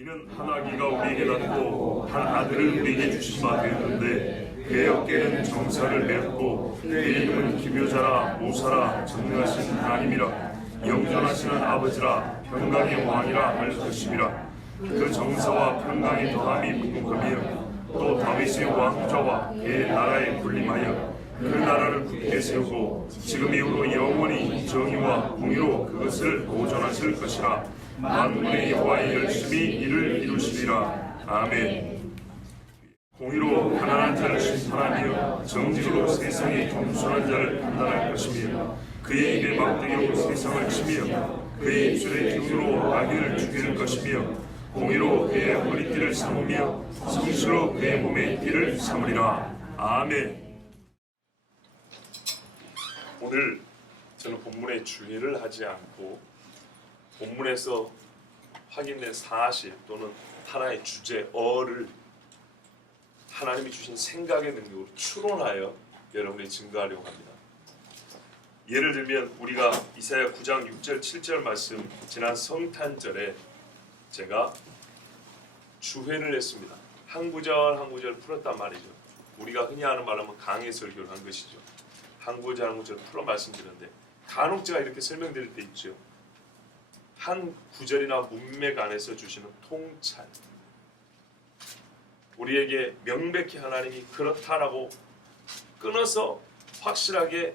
이는 한 아기가 우리에게 낳고 한 아들을 우리에게 주신 바 되었는데 그의 어깨는 정사를 메었고 그의 이름은 기묘자라 모사라 전능하신 하나님이라 영존하시는 아버지라 평강의 왕이라 할 것임이라. 그 정사와 평강의 더함이 무궁하며 또 다윗의 왕좌와 그의 나라에 군림하여 그 나라를 굳게 세우고 지금 이후로 영원히 정의와 공의로 그것을 보존하실 것이라. 만군의 여호와의 열심히 이를 이루시리라. 아멘. 공의로 가난한 자를 심판하며 정직으로 세상의 겸손한 자를 판단할 것이며 그의 입에 막대기로 세상을 치며 그의 입술의 기운으로 마귀를 죽일 것이며 공의로 그의 머리띠를 삼으며 성실로 그의 몸의 띠를 삼으리라. 아멘. 오늘 저는 본문에 주의를 하지 않고 본문에서 확인된 사실 또는 하나의 주제어를 하나님이 주신 생각의 능력으로 추론하여 여러분이 증거하려고 합니다. 예를 들면 우리가 이사야 9장 6절 7절 말씀 지난 성탄절에 제가 주회를 했습니다. 한 구절 풀었단 말이죠. 우리가 흔히 하는 말로 하면 강의 설교를 한 것이죠. 한 구절 풀어 말씀드렸는데 간혹 제가 이렇게 설명드릴 때 있죠. 한 구절이나 문맥 안에서 주시는 통찰, 우리에게 명백히 하나님이 그렇다라고 끊어서 확실하게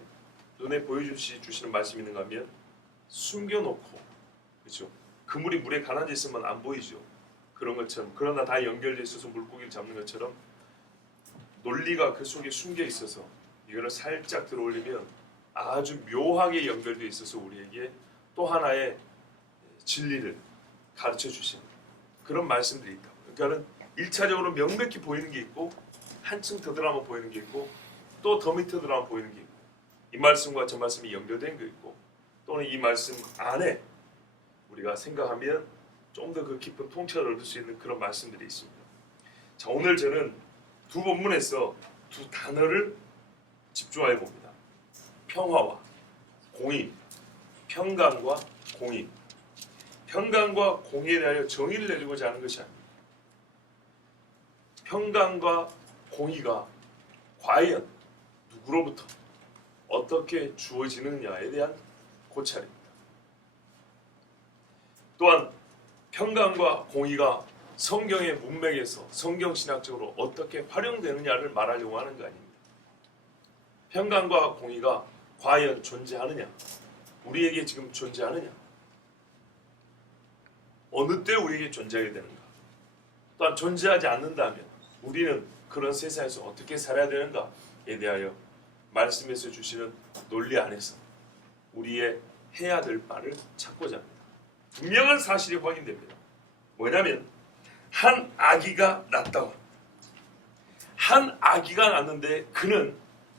눈에 보여주시는 말씀이 있는가 하면 숨겨놓고, 그렇죠? 그물이 물에 가라앉아 있으면 안 보이죠. 그런 것처럼, 그러나 다 연결되어 있어서 물고기를 잡는 것처럼 논리가 그 속에 숨겨 있어서 이거를 살짝 들어올리면 아주 묘하게 연결되어 있어서 우리에게 또 하나의 진리를 가르쳐 주시는 그런 말씀들이 있다. 그러니까는 1차적으로 명백히 보이는 게 있고 한층 더 들어가면 보이는 게 있고 또 더 밑에 들어가면 보이는 게 있고 이 말씀과 저 말씀이 연결된 게 있고 또는 이 말씀 안에 우리가 생각하면 좀 더 그 깊은 통찰을 얻을 수 있는 그런 말씀들이 있습니다. 자, 오늘 저는 두 본문에서 두 단어를 집중하여 봅니다. 평화와 공의, 평강과 공의. 평강과 공의에 대하여 정의를 내리고자 하는 것이 아닙니다. 평강과 공의가 과연 누구로부터 어떻게 주어지느냐에 대한 고찰입니다. 또한 평강과 공의가 성경의 문맥에서 성경신학적으로 어떻게 활용되느냐를 말하려고 하는 거 아닙니다. 평강과 공의가 과연 존재하느냐? 우리에게 지금 존재하느냐? 어느 때 우리에게 존재하게 되는가? 또한 존재하지 않는다면 우리는 그런 세상에서 어떻게 살아야 되는가에 대하여 말씀에서 주시는 논리 안에서 우리의 해야 될 바를 찾고자 합니다. 분명한 사실이 확인됩니다. 뭐냐면 한 아기가 낳았다고. 한 아기가 낳았는데 그는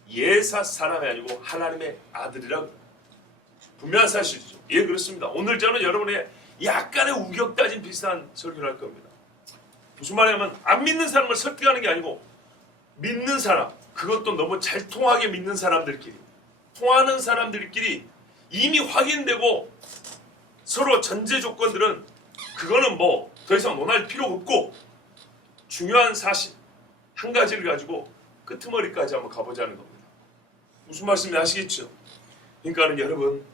예사 사람이 아니고 하나님의 아들이라고. 분명한 사실이죠. 예, 그렇습니다. 오늘 저는 여러분의 약간의 우격다진 비슷한 설교를 할 겁니다. 무슨 말이냐면 안 믿는 사람을 설득하는 게 아니고 믿는 사람, 그것도 너무 잘 통하게 믿는 사람들끼리, 통하는 사람들끼리 이미 확인되고 서로 전제 조건들은 그거는 뭐 더 이상 논할 필요 없고 중요한 사실 한 가지를 가지고 끄트머리까지 한번 가보자는 겁니다. 무슨 말씀인지 아시겠죠? 그러니까는 여러분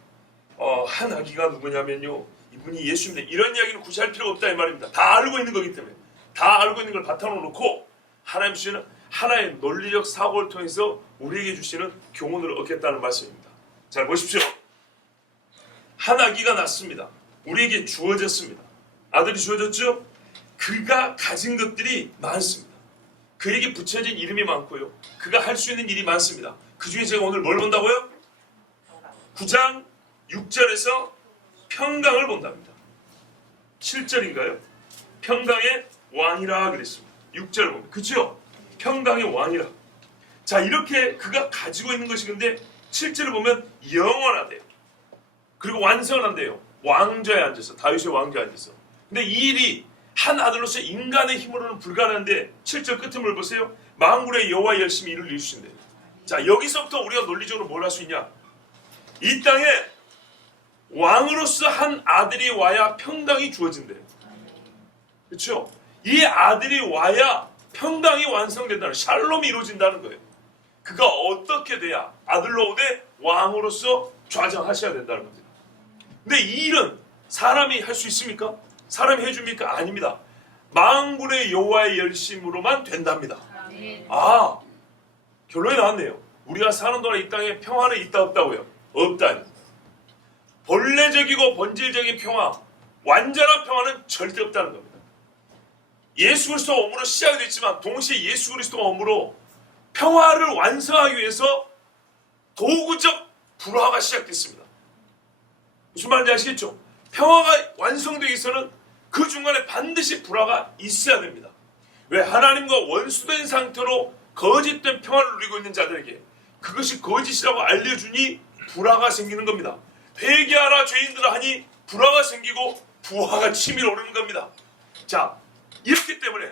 한 아기가 누구냐면요, 이분이 예수입니다. 이런 이야기는 굳이 할 필요가 없다 이 말입니다. 다 알고 있는 거기 때문에 다 알고 있는 걸 바탕으로 놓고 하나님 주시는 하나의 논리적 사고를 통해서 우리에게 주시는 교훈을 얻겠다는 말씀입니다. 잘 보십시오. 한 아기가 낳습니다. 우리에게 주어졌습니다. 아들이 주어졌죠? 그가 가진 것들이 많습니다. 그에게 붙여진 이름이 많고요. 그가 할 수 있는 일이 많습니다. 그 중에 제가 오늘 뭘 본다고요? 9장 6절에서 평강을 본답니다. 7절인가요? 평강의 왕이라 그랬습니다. 6절을 보면 그죠? 평강의 왕이라. 자, 이렇게 그가 가지고 있는 것이 근데 7절을 보면 영원하대요. 그리고 완성한대요. 왕좌에 앉아서, 다윗의 왕좌에 앉아서. 근데 이 일이 한 아들로서 인간의 힘으로는 불가능한데 7절 끝을 보세요. 만군의 여호와 열심히 이를 이루신대요. 자, 여기서부터 우리가 논리적으로 뭘 할 수 있냐? 이 땅에 왕으로서 한 아들이 와야 평강이 주어진대요. 그렇죠? 이 아들이 와야 평강이 완성된다는, 샬롬이 이루어진다는 거예요. 그가 어떻게 돼야 아들로 오되 왕으로서 좌정하셔야 된다는 겁니다. 근데 이 일은 사람이 할 수 있습니까? 사람이 해줍니까? 아닙니다. 만군의 여호와의 열심으로만 된답니다. 아, 결론이 나왔네요. 우리가 사는 동안 이 땅에 평화는 있다 없다고요? 없다니. 본래적이고 본질적인 평화, 완전한 평화는 절대 없다는 겁니다. 예수 그리스도가 오므로 시작이 됐지만 동시에 예수 그리스도가 오므로 평화를 완성하기 위해서 도구적 불화가 시작됐습니다. 무슨 말인지 아시겠죠? 평화가 완성되기 위해서는 그 중간에 반드시 불화가 있어야 됩니다. 왜? 하나님과 원수된 상태로 거짓된 평화를 누리고 있는 자들에게 그것이 거짓이라고 알려주니 불화가 생기는 겁니다. 회개하라 죄인들아 하니 불화가 생기고 부화가 치밀어 오르는 겁니다. 자, 이렇기 때문에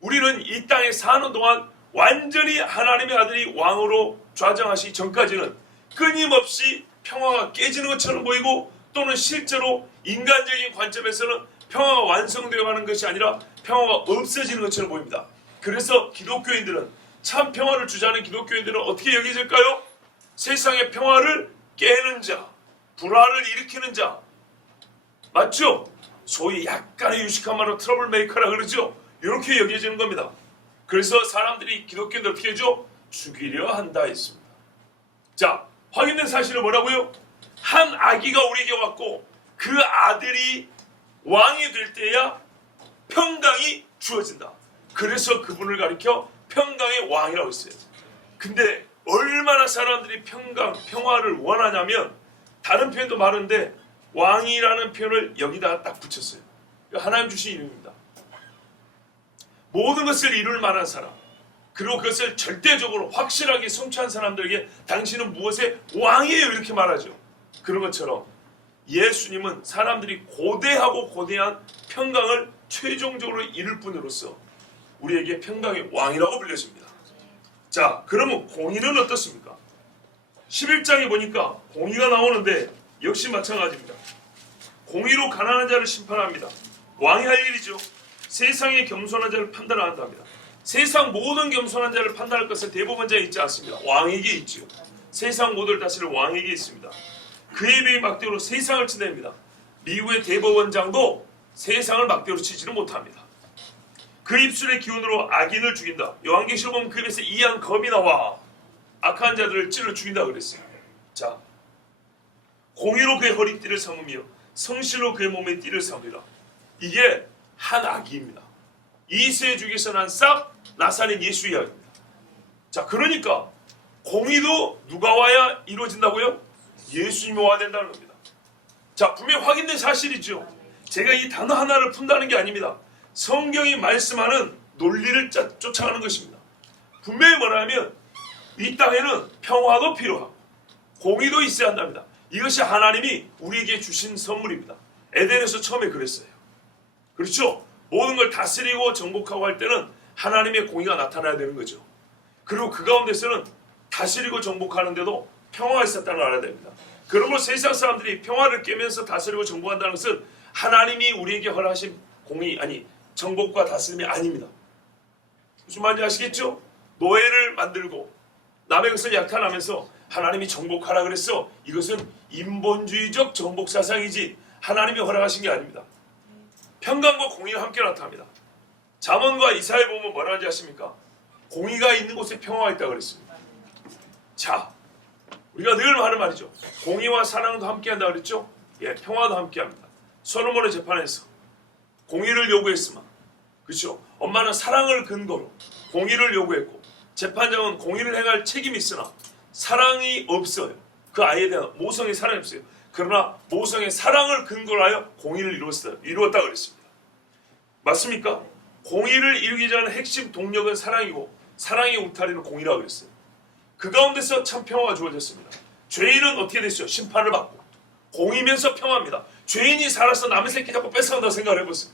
우리는 이 땅에 사는 동안 완전히 하나님의 아들이 왕으로 좌정하시기 전까지는 끊임없이 평화가 깨지는 것처럼 보이고, 또는 실제로 인간적인 관점에서는 평화가 완성되어 가는 것이 아니라 평화가 없어지는 것처럼 보입니다. 그래서 기독교인들은, 참 평화를 주자는 기독교인들은 어떻게 여겨질까요? 세상의 평화를 깨는 자, 불화를 일으키는 자, 맞죠? 소위 약간의 유식한 말로 트러블 메이커라 그러죠. 이렇게 여겨지는 겁니다. 그래서 사람들이 기독교인들 어떻게 하죠? 죽이려 한다 했습니다. 자, 확인된 사실은 뭐라고요? 한 아기가 우리에게 왔고 그 아들이 왕이 될 때야 평강이 주어진다. 그래서 그분을 가리켜 평강의 왕이라고 했어요. 근데 얼마나 사람들이 평화를 원하냐면, 다른 표현도 많은데 왕이라는 표현을 여기다가 딱 붙였어요. 하나님 주신 이름입니다. 모든 것을 이룰 만한 사람, 그리고 그것을 절대적으로 확실하게 성취한 사람들에게 당신은 무엇의 왕이에요 이렇게 말하죠. 그런 것처럼 예수님은 사람들이 고대하고 고대한 평강을 최종적으로 이룰 분으로서 우리에게 평강의 왕이라고 불려집니다. 자, 그러면 공의는 어떻습니까? 11장에 보니까 공의가 나오는데 역시 마찬가지입니다. 공의로 가난한 자를 심판합니다. 왕이 할 일이죠. 세상의 겸손한 자를 판단한다 합니다. 세상 모든 겸손한 자를 판단할 것은 대법원자에 있지 않습니다. 왕에게 있지요. 세상 모두를 다스릴 왕에게 있습니다. 그에 비해 막대로 세상을 치냅니다. 미국의 대법원장도 세상을 막대로 치지는 못합니다. 그 입술의 기운으로 악인을 죽인다. 요한계시록 보면 그 입에서 이한 검이 나와 악한 자들을 찔러 죽인다 그랬어요. 자, 공의로 그의 허리띠를 삼으며 성실로 그의 몸에 띠를 삼으라. 이게 한 아기입니다. 이세 중에서 난 싹 나사렛 예수 이야기입니다. 자, 그러니까 공의도 누가 와야 이루어진다고요? 예수님이 와야 된다는 겁니다. 자, 분명히 확인된 사실이죠. 제가 이 단어 하나를 푼다는 게 아닙니다. 성경이 말씀하는 논리를 쫓아가는 것입니다. 분명히 뭐라면 이 땅에는 평화도 필요하고 공의도 있어야 한답니다. 이것이 하나님이 우리에게 주신 선물입니다. 에덴에서 처음에 그랬어요. 그렇죠? 모든 걸 다스리고 정복하고 할 때는 하나님의 공의가 나타나야 되는 거죠. 그리고 그 가운데서는 다스리고 정복하는데도 평화가 있었다는 걸 알아야 됩니다. 그러므로 세상 사람들이 평화를 깨면서 다스리고 정복한다는 것은 하나님이 우리에게 허락하신 공의, 아니 정복과 다스림이 아닙니다. 무슨 말인지 아시겠죠? 노예를 만들고 남의 것을 약탈하면서 하나님이 정복하라 그랬어. 이것은 인본주의적 정복 사상이지 하나님이 허락하신 게 아닙니다. 평강과 공의가 함께 나타납니다. 잠언과 이사야 보면 뭐라 하지 아십니까? 공의가 있는 곳에 평화가 있다고 그랬습니다. 자, 우리가 늘 하는 말이죠. 공의와 사랑도 함께 한다고 그랬죠? 예, 평화도 함께 합니다. 솔로몬의 재판에서 공의를 요구했으면, 그렇죠? 엄마는 사랑을 근거로 공의를 요구했고, 재판장은 공의를 행할 책임이 있으나 사랑이 없어요. 그 아이에 대한 모성의 사랑이 없어요. 그러나 모성의 사랑을 근거로 하여 공의를 이루었다 그랬습니다. 맞습니까? 공의를 이루기 전에 핵심 동력은 사랑이고 사랑의 울타리는 공의라고 그랬어요. 그 가운데서 참 평화가 주어졌습니다. 죄인은 어떻게 됐어요? 심판을 받고. 공의면서 평화입니다. 죄인이 살아서 남의 새끼 잡고 뺏어간다고 생각을 해보세요.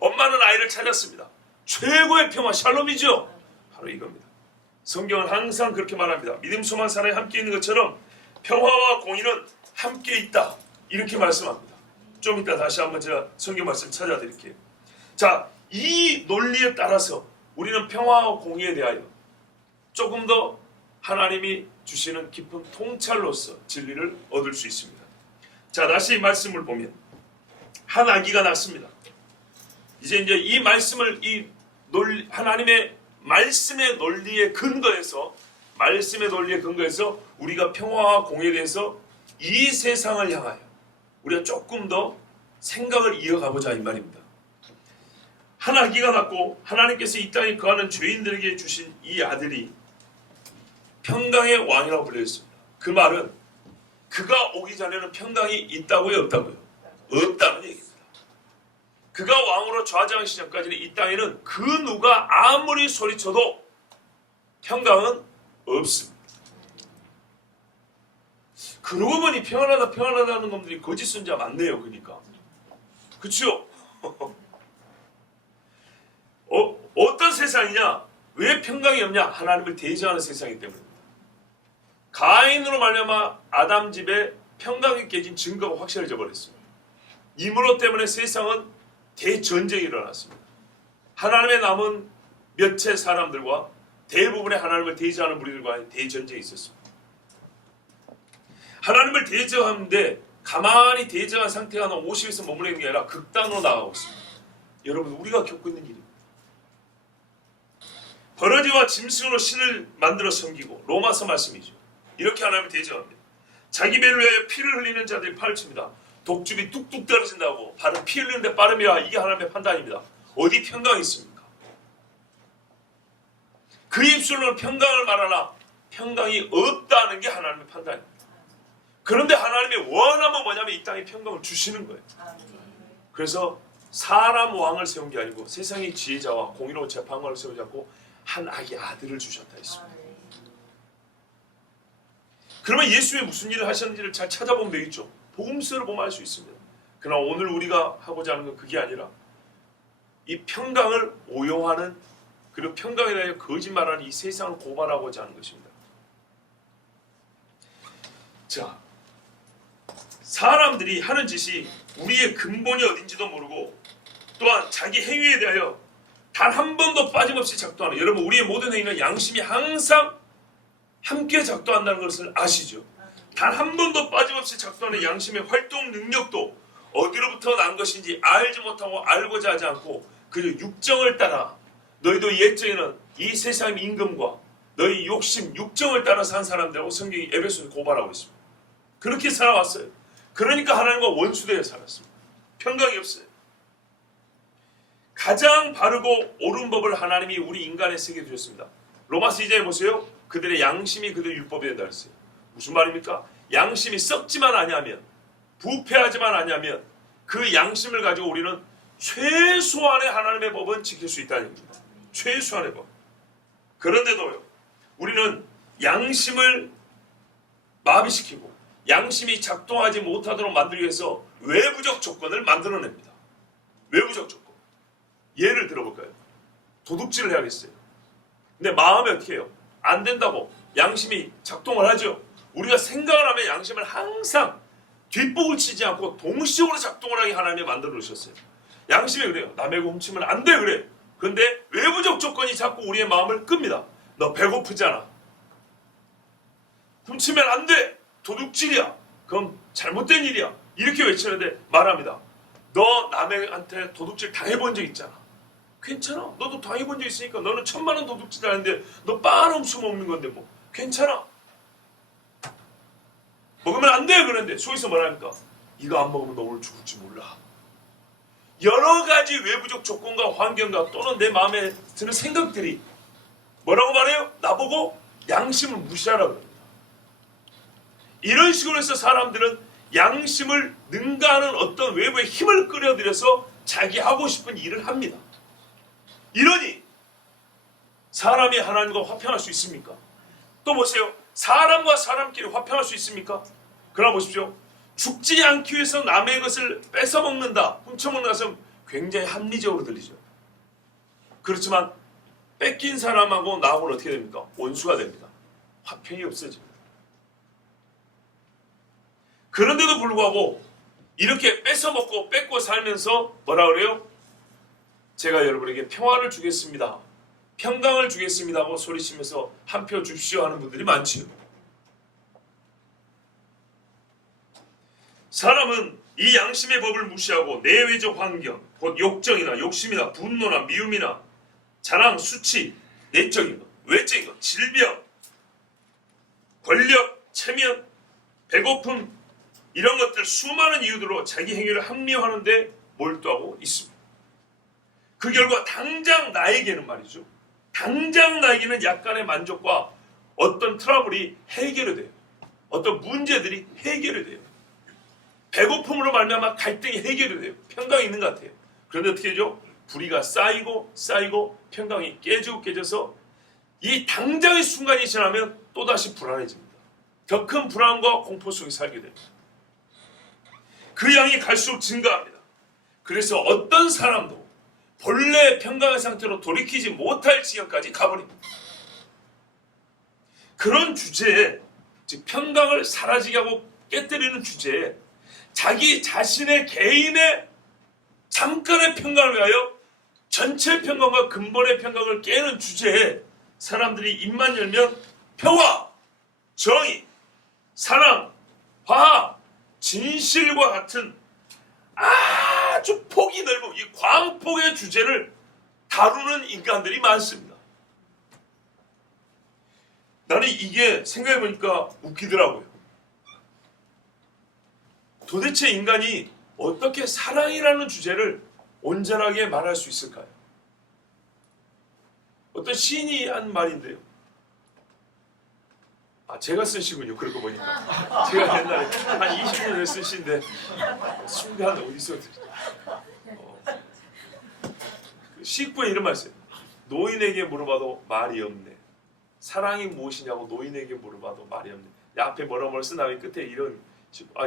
엄마는 아이를 찾았습니다. 최고의 평화, 샬롬이죠. 바로 이겁니다. 성경은 항상 그렇게 말합니다. 믿음, 소망, 사랑이 함께 있는 것처럼 평화와 공의는 함께 있다. 이렇게 말씀합니다. 좀 이따 다시 한번 제가 성경 말씀 찾아드릴게요. 자, 이 논리에 따라서 우리는 평화와 공의에 대하여 조금 더 하나님이 주시는 깊은 통찰로서 진리를 얻을 수 있습니다. 자, 다시 말씀을 보면 한 아기가 낳습니다. 이제 이 말씀을 하나님의 말씀의 논리에 근거해서 우리가 평화와 공의에 대해서 이 세상을 향하여 우리가 조금 더 생각을 이어가보자 이 말입니다. 한 아기가 낳고 하나님께서 이 땅에 거하는 죄인들에게 주신 이 아들이 평강의 왕이라고 불려 있습니다. 그 말은 그가 오기 전에는 평강이 있다고요, 없다고요? 없다는 얘기입니다. 그가 왕으로 좌정하기 전까지는 이 땅에는 그 누가 아무리 소리쳐도 평강은 없습니다. 그러고 보니 평안하다는 놈들이 거짓 선자 많네요. 그러니까 그렇죠? 어떤 세상이냐? 왜 평강이 없냐? 하나님을 대적하는 세상이기 때문입니다. 가인으로 말미암아 아담 집에 평강이 깨진 증거가 확실해져 버렸습니다. 이므로 때문에 세상은 대전쟁이 일어났습니다. 하나님의 남은 몇채 사람들과 대부분의 하나님을 대적하는 무리들과의 대전쟁이 있었습니다. 하나님을 대적하는데 가만히 대적한 상태가 한 50에서 머무르는 게 아니라 극단으로 나가고 있습니다. 여러분, 우리가 겪고 있는 일입니다. 버러지와 짐승으로 신을 만들어 섬기고, 로마서 말씀이죠. 이렇게 하나님을 대적합니다. 자기 배를 위하여 피를 흘리는 자들이 팔을 칩니다. 독주비 뚝뚝 떨어진다고 바로 피 흘리는데 빠름이라, 이게 하나님의 판단입니다. 어디 평강이 있습니까? 그 입술로는 평강을 말하나 평강이 없다는 게 하나님의 판단입니다. 그런데 하나님의 원함은 뭐냐면 이 땅에 평강을 주시는 거예요. 그래서 사람 왕을 세운 게 아니고 세상의 지혜자와 공의로운 재판관을 세우지 않고 한 아기 아들을 주셨다 했습니다. 그러면 예수님이 무슨 일을 하셨는지를 잘 찾아보면 되겠죠. 복음서를 보면 알 수 있습니다. 그러나 오늘 우리가 하고자 하는 건 그게 아니라 이 평강을 오용하는, 그리고 평강에 대하여 거짓말하는 이 세상을 고발하고자 하는 것입니다. 자, 사람들이 하는 짓이 우리의 근본이 어딘지도 모르고 또한 자기 행위에 대하여 단 한 번도 빠짐없이 작동하는, 여러분, 우리의 모든 행위는 양심이 항상 함께 작동한다는 것을 아시죠? 단 한 번도 빠짐없이 작동하는 양심의 활동 능력도 어디로부터 난 것인지 알지 못하고 알고자 하지 않고 그저 육정을 따라, 너희도 옛적에는 이 세상의 임금과 너희 욕심, 육정을 따라서 한 사람들하고 성경이 에베소에 고발하고 있습니다. 그렇게 살아왔어요. 그러니까 하나님과 원수되어 살았습니다. 평강이 없어요. 가장 바르고 옳은 법을 하나님이 우리 인간에 새겨 주셨습니다. 로마서 2장에 보세요. 그들의 양심이 그들의 율법에 된다 했어요. 무슨 말입니까? 양심이 썩지만 아니하면, 부패하지만 아니하면 그 양심을 가지고 우리는 최소한의 하나님의 법은 지킬 수 있다는 얘기입니다. 최소한의 법. 그런데도요, 우리는 양심을 마비시키고 양심이 작동하지 못하도록 만들기 위해서 외부적 조건을 만들어냅니다. 외부적 조건. 예를 들어볼까요? 도둑질을 해야겠어요. 근데 마음이 어떻게 해요? 안 된다고 양심이 작동을 하죠. 우리가 생각을 하면 양심을 항상 뒷북을 치지 않고 동시적으로 작동을 하게 하나님이 만들어 놓으셨어요. 양심이 그래요. 남의 거 훔치면 안 돼 그래. 그런데 외부적 조건이 자꾸 우리의 마음을 끕니다. 너 배고프잖아. 훔치면 안 돼. 도둑질이야. 그럼 잘못된 일이야. 이렇게 외치는데 말합니다. 너 남한테 도둑질 당해본 적 있잖아. 괜찮아. 너도 당해본 적 있으니까 너는 1000만 원 도둑질 하는데 너 빤 훔치면 없는 건데 뭐 괜찮아. 먹으면 안 돼. 그런데 속에서 뭐랍니까? 이거 안 먹으면 너 오늘 죽을지 몰라. 여러 가지 외부적 조건과 환경과 또는 내 마음에 드는 생각들이 뭐라고 말해요? 나보고 양심을 무시하라 그럽니다. 이런 식으로 해서 사람들은 양심을 능가하는 어떤 외부의 힘을 끌어들여서 자기 하고 싶은 일을 합니다. 이러니 사람이 하나님과 화평할 수 있습니까? 또 보세요. 사람과 사람끼리 화평할 수 있습니까? 그러나 보십시오. 죽지 않기 위해서 남의 것을 뺏어먹는다, 훔쳐먹는 것은 굉장히 합리적으로 들리죠. 그렇지만 뺏긴 사람하고 나하고는 어떻게 됩니까? 원수가 됩니다. 화평이 없어집니다. 그런데도 불구하고 이렇게 뺏어먹고 뺏고 살면서 뭐라 그래요? 제가 여러분에게 평화를 주겠습니다, 평강을 주겠습니다 하고 소리치면서 한 표 줍시오 하는 분들이 많지요. 사람은 이 양심의 법을 무시하고 내외적 환경, 곧 욕정이나 욕심이나 분노나 미움이나 자랑, 수치, 내적인 것, 외적인 것, 질병, 권력, 체면, 배고픔, 이런 것들 수많은 이유들로 자기 행위를 합리화하는 데 몰두하고 있습니다. 그 결과 당장 나에게는 말이죠, 당장 나에게는 약간의 만족과 어떤 트러블이 해결이 돼요. 어떤 문제들이 해결이 돼요. 배고픔으로 말미암아 갈등이 해결이 돼요. 평강이 있는 것 같아요. 그런데 어떻게 되죠? 불의가 쌓이고 평강이 깨져서 이 당장의 순간이 지나면 또다시 불안해집니다. 더 큰 불안과 공포 속에 살게 됩니다. 그 양이 갈수록 증가합니다. 그래서 어떤 사람도 본래 평강의 상태로 돌이키지 못할 지경까지 가버립니다. 그런 주제에, 즉 평강을 사라지게 하고 깨뜨리는 주제에 자기 자신의 개인의 잠깐의 평강을 위하여 전체 평강과 근본의 평강을 깨는 주제에 사람들이 입만 열면 평화, 정의, 사랑, 화합, 진실과 같은 아주 폭이 넓은 이 광폭의 주제를 다루는 인간들이 많습니다. 나는 이게 생각해보니까 웃기더라고요. 도대체 인간이 어떻게 사랑이라는 주제를 온전하게 말할 수 있을까요? 어떤 시인이 한 말인데요. 제가 쓴 시군요. 그러고 보니까. 제가 옛날에 한 20년 전에 쓴 시인데 순간 어디서 시구에 이런 말 써요. 노인에게 물어봐도 말이 없네. 사랑이 무엇이냐고 노인에게 물어봐도 말이 없네. 앞에 뭐라 쓴 다음에 끝에 이런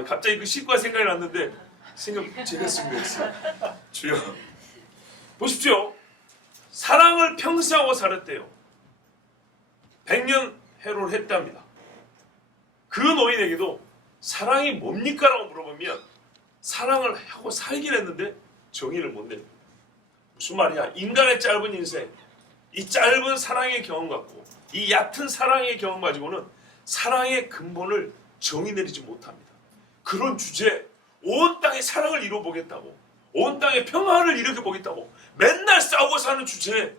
갑자기 그 시구가 생각이 났는데 제가 쓴 거였어요. 주여 보십시오. 사랑을 평생하고 살았대요. 100년 해로를 했답니다. 그 노인에게도 사랑이 뭡니까? 라고 물어보면 사랑을 하고 살긴 했는데 정의를 못 내요. 무슨 말이야? 인간의 짧은 인생, 이 짧은 사랑의 경험 갖고 이 얕은 사랑의 경험 가지고는 사랑의 근본을 정의 내리지 못합니다. 그런 주제에 온 땅에 사랑을 이루어보겠다고, 온 땅에 평화를 일으켜보겠다고 맨날 싸우고 사는 주제에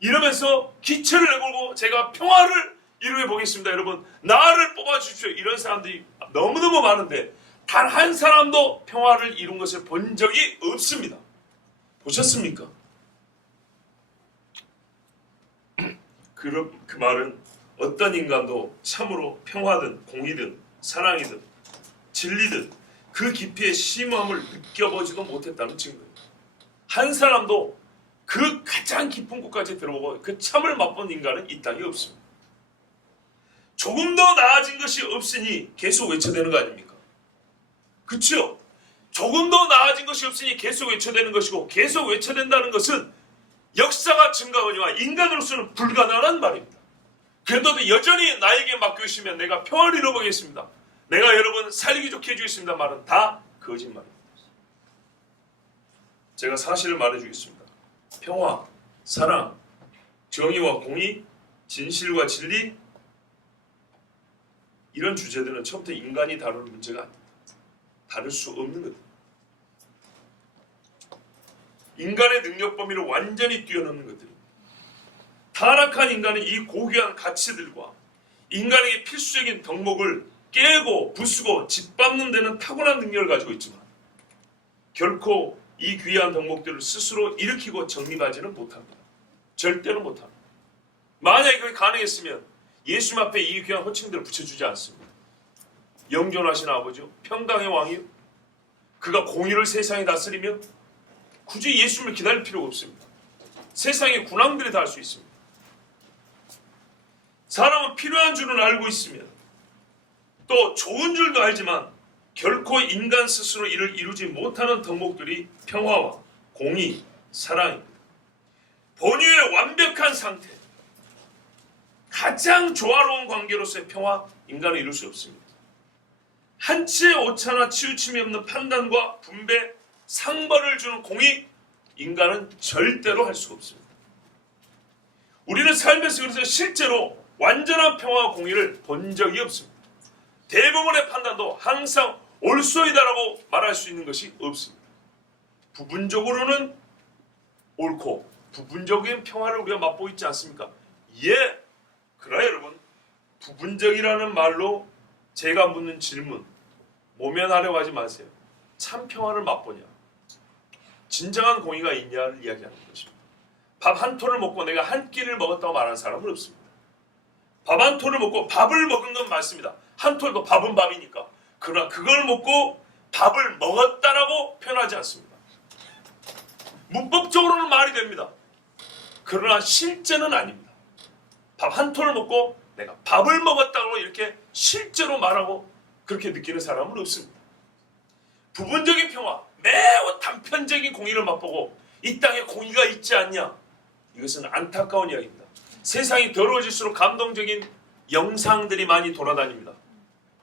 이러면서 기체를 내걸고 제가 평화를 이루어보겠습니다. 여러분 나를 뽑아주십시오. 이런 사람들이 너무너무 많은데 단 한 사람도 평화를 이룬 것을 본 적이 없습니다. 보셨습니까? 그 말은 어떤 인간도 참으로 평화든 공의든 사랑이든 진리든 그 깊이의 심함을 느껴보지도 못했다는 증거예요. 한 사람도 그 가장 깊은 곳까지 들어보고 그 참을 맛본 인간은 이 땅에 없습니다. 조금 더 나아진 것이 없으니 계속 외쳐대는 거 아닙니까? 그렇죠? 조금 더 나아진 것이 없으니 계속 외쳐대는 것이고, 계속 외쳐댄다는 것은 역사가 증가하거니와 인간으로서는 불가능한 말입니다. 그런데도 여전히 나에게 맡겨주시면 내가 평화를 이뤄보겠습니다, 내가 여러분 살기 좋게 해주겠습니다 말은 다 거짓말입니다. 제가 사실을 말해주겠습니다. 평화, 사랑, 정의와 공의, 진실과 진리, 이런 주제들은 처음부터 인간이 다룰 문제가 아닙니다. 다룰 수 없는 겁니다. 인간의 능력 범위를 완전히 뛰어넘는 것들입니다. 타락한 인간은 이 고귀한 가치들과 인간에게 필수적인 덕목을 깨고 부수고 짓밟는 데는 타고난 능력을 가지고 있지만 결코 이 귀한 덕목들을 스스로 일으키고 정립하지는 못합니다. 절대로 못합니다. 만약에 그게 가능했으면 예수님 앞에 이 귀한 호칭들을 붙여주지 않습니다. 영존하신 아버지요, 평강의 왕이요, 그가 공의를 세상에 다스리며 굳이 예수님을 기다릴 필요가 없습니다. 세상의 군왕들이 다 할 수 있습니다. 사람은 필요한 줄은 알고 있으며 또 좋은 줄도 알지만 결코 인간 스스로 이를 이루지 못하는 덕목들이 평화와 공의, 사랑입니다. 본유의 완벽한 상태, 가장 조화로운 관계로서의 평화, 인간은 이룰 수 없습니다. 한치의 오차나 치우침이 없는 판단과 분배, 상벌을 주는 공의, 인간은 절대로 할 수가 없습니다. 우리는 살면서 그래서 실제로 완전한 평화와 공의를 본 적이 없습니다. 대부분의 판단도 항상 옳소이다라고 말할 수 있는 것이 없습니다. 부분적으로는 옳고 부분적인 평화를 우리가 맛보고 있지 않습니까? 예. 그러나 여러분, 부분적이라는 말로 제가 묻는 질문 모면하려고 하지 마세요. 참 평화를 맛보냐? 진정한 공의가 있냐를 이야기하는 것입니다. 밥 한 톨을 먹고 내가 한 끼를 먹었다고 말하는 사람은 없습니다. 밥 한 톨을 먹고 밥을 먹은 건 맞습니다. 한 톨도 밥은 밥이니까. 그러나 그걸 먹고 밥을 먹었다라고 표현하지 않습니다. 문법적으로는 말이 됩니다. 그러나 실제는 아닙니다. 밥 한 톨을 먹고 내가 밥을 먹었다고 이렇게 실제로 말하고 그렇게 느끼는 사람은 없습니다. 부분적인 평화, 매우 단편적인 공의를 맛보고 이 땅에 공의가 있지 않냐? 이것은 안타까운 이야기입니다. 세상이 더러워질수록 감동적인 영상들이 많이 돌아다닙니다.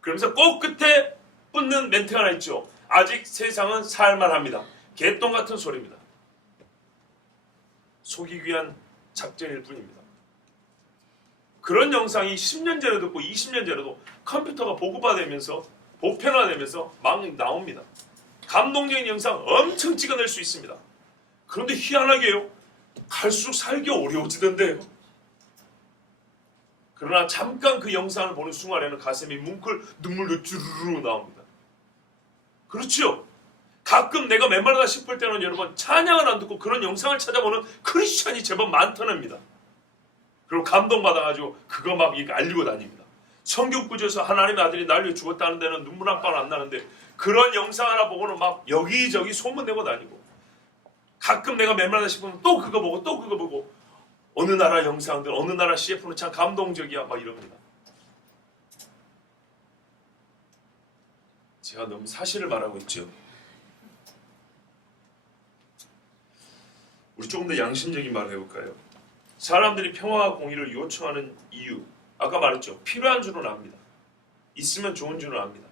그러면서 꼭 끝에 붙는 멘트가 하나 있죠. 아직 세상은 살만합니다. 개똥 같은 소리입니다. 속이기 위한 작전일 뿐입니다. 그런 영상이 10년 전에도 있고 20년 전에도 컴퓨터가 보급화되면서 보편화되면서 막 나옵니다. 감동적인 영상 엄청 찍어낼 수 있습니다. 그런데 희한하게요. 갈수록 살기 어려워지던데요. 그러나 잠깐 그 영상을 보는 순간에는 가슴이 뭉클 눈물도 주르르 나옵니다. 그렇죠? 가끔 내가 메말라다 싶을 때는 여러분 찬양을 안 듣고 그런 영상을 찾아보는 크리스찬이 제법 많더랍니다. 그리고 감동받아가지고 그거 막 이렇게 알리고 다닙니다. 성경 구절에서 하나님의 아들이 날려 죽었다는 데는 눈물 한 방 안 나는데 그런 영상 하나 보고는 막 여기저기 소문내고 다니고 가끔 내가 메말라다 싶으면 또 그거 보고 또 그거 보고 어느 나라 영상들 어느 나라 CF는 참 감동적이야 막 이럽니다. 제가 너무 사실을 말하고 있죠. 우리 조금 더 양심적인 말을 해볼까요? 사람들이 평화와 공의를 요청하는 이유 아까 말했죠. 필요한 줄은 압니다. 있으면 좋은 줄은 압니다.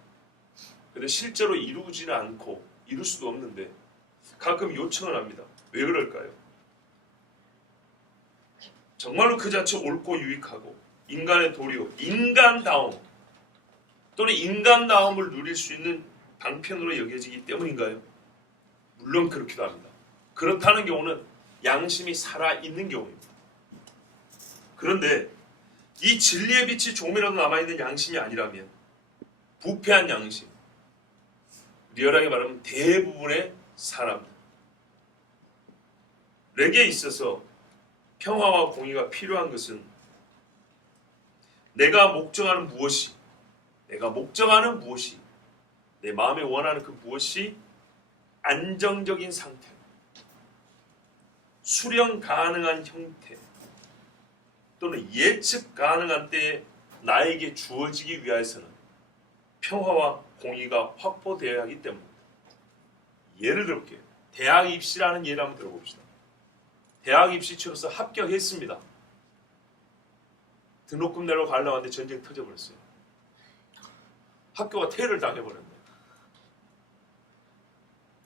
근데 실제로 이루지는 않고 이룰 수도 없는데 가끔 요청을 합니다. 왜 그럴까요? 정말로 그 자체 옳고 유익하고 인간의 도리요, 인간다움 또는 인간다움을 누릴 수 있는 방편으로 여겨지기 때문인가요? 물론 그렇기도 합니다. 그렇다는 경우는 양심이 살아있는 경우입니다. 그런데 이 진리의 빛이 조금이라도 남아있는 양심이 아니라면 부패한 양심, 리얼하게 말하면 대부분의 사람들에게 있어서 평화와 공의가 필요한 것은 내가 목적하는 무엇이 내 마음에 원하는 그 무엇이 안정적인 상태, 수령 가능한 형태 또는 예측 가능한 때에 나에게 주어지기 위해서는 평화와 공의가 확보되어야 하기 때문입니다. 예를 들어볼게요. 대학 입시라는 예를 한번 들어봅시다. 대학 입시 치러서 합격했습니다. 등록금 내러 가려고 하는데 전쟁 터져버렸어요. 학교가 퇴를 당해버렸네요.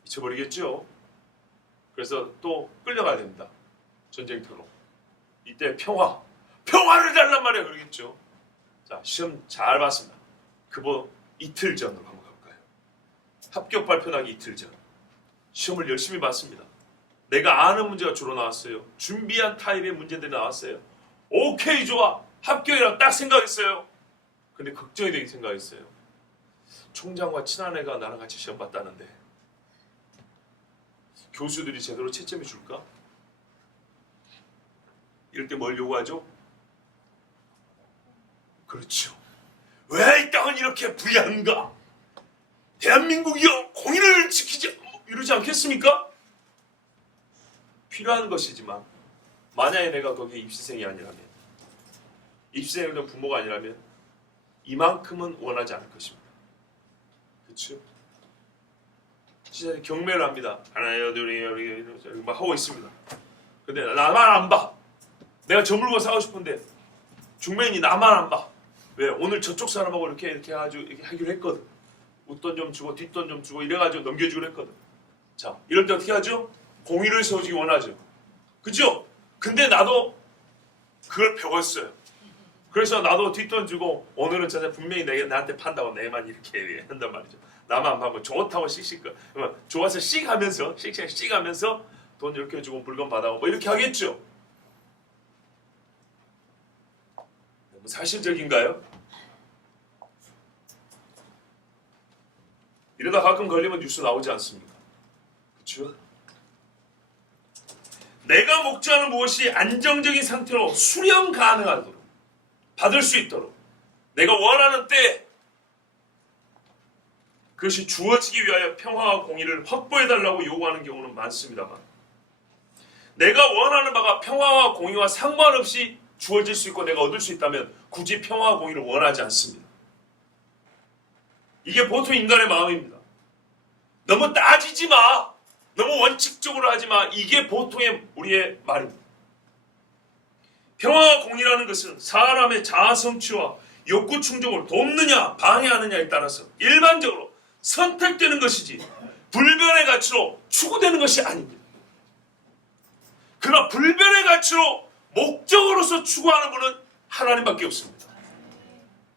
미쳐버리겠죠. 그래서 또 끌려가야 됩니다. 전쟁터로. 이때 평화를 달란 말이야 그러겠죠. 자, 시험 잘 봤습니다. 그거 이틀 전으로 한번 가볼까요? 합격 발표 나기 이틀 전. 시험을 열심히 봤습니다. 내가 아는 문제가 주로 나왔어요. 준비한 타입의 문제들이 나왔어요. 오케이 좋아. 합격이라고 딱 생각했어요. 근데 걱정이 되게 생각했어요. 총장과 친한 애가 나랑 같이 시험 봤다는데 교수들이 제대로 채점해 줄까? 이럴 때 뭘 요구하죠? 그렇죠. 왜 이 땅은 이렇게 불의한가? 대한민국이요 공의를 지키지 이러지 않겠습니까? 필요한 것이지만 만약에 내가 거기에 입시생이 아니라면 입시생을 둔 부모가 아니라면 이만큼은 원하지 않을 것입니다. 그렇죠? 진짜 경매를 합니다. 하나요, 둘이요, 막 하고 있습니다. 근데 나만 안 봐. 내가 저 물건 사고 싶은데 중매인이 나만 안 봐. 왜? 오늘 저쪽 사람하고 이렇게 해가지고 이렇게 하기로 했거든. 웃돈 좀 주고 뒷돈 좀 주고 이래가지고 넘겨주기로 했거든. 자, 이럴 때 어떻게 하죠? 공의를 세우기 원하죠. 그죠? 근데 나도 그걸 배웠어요. 그래서 나도 뒷돈 주고 오늘은 진짜 분명히 나한테 판다고 내만 이렇게 한단 말이죠. 나만 안 파면 좋다고 씩씩 좋아서 씩 하면서 씩 하면서 돈 이렇게 주고 물건 받아오고 뭐 이렇게 하겠죠. 너무 사실적인가요? 이러다 가끔 걸리면 뉴스 나오지 않습니까? 그렇죠? 내가 목자는 무엇이 안정적인 상태로 수령 가능하도록 받을 수 있도록 내가 원하는 때 그것이 주어지기 위하여 평화와 공의를 확보해달라고 요구하는 경우는 많습니다만 내가 원하는 바가 평화와 공의와 상관없이 주어질 수 있고 내가 얻을 수 있다면 굳이 평화와 공의를 원하지 않습니다. 이게 보통 인간의 마음입니다. 너무 따지지 마. 너무 원칙적으로 하지 마. 이게 보통의 우리의 말입니다. 평화와 공의라는 것은 사람의 자아 성취와 욕구 충족을 돕느냐 방해하느냐에 따라서 일반적으로 선택되는 것이지 불변의 가치로 추구되는 것이 아닙니다. 그러나 불변의 가치로 목적으로서 추구하는 분은 하나님밖에 없습니다.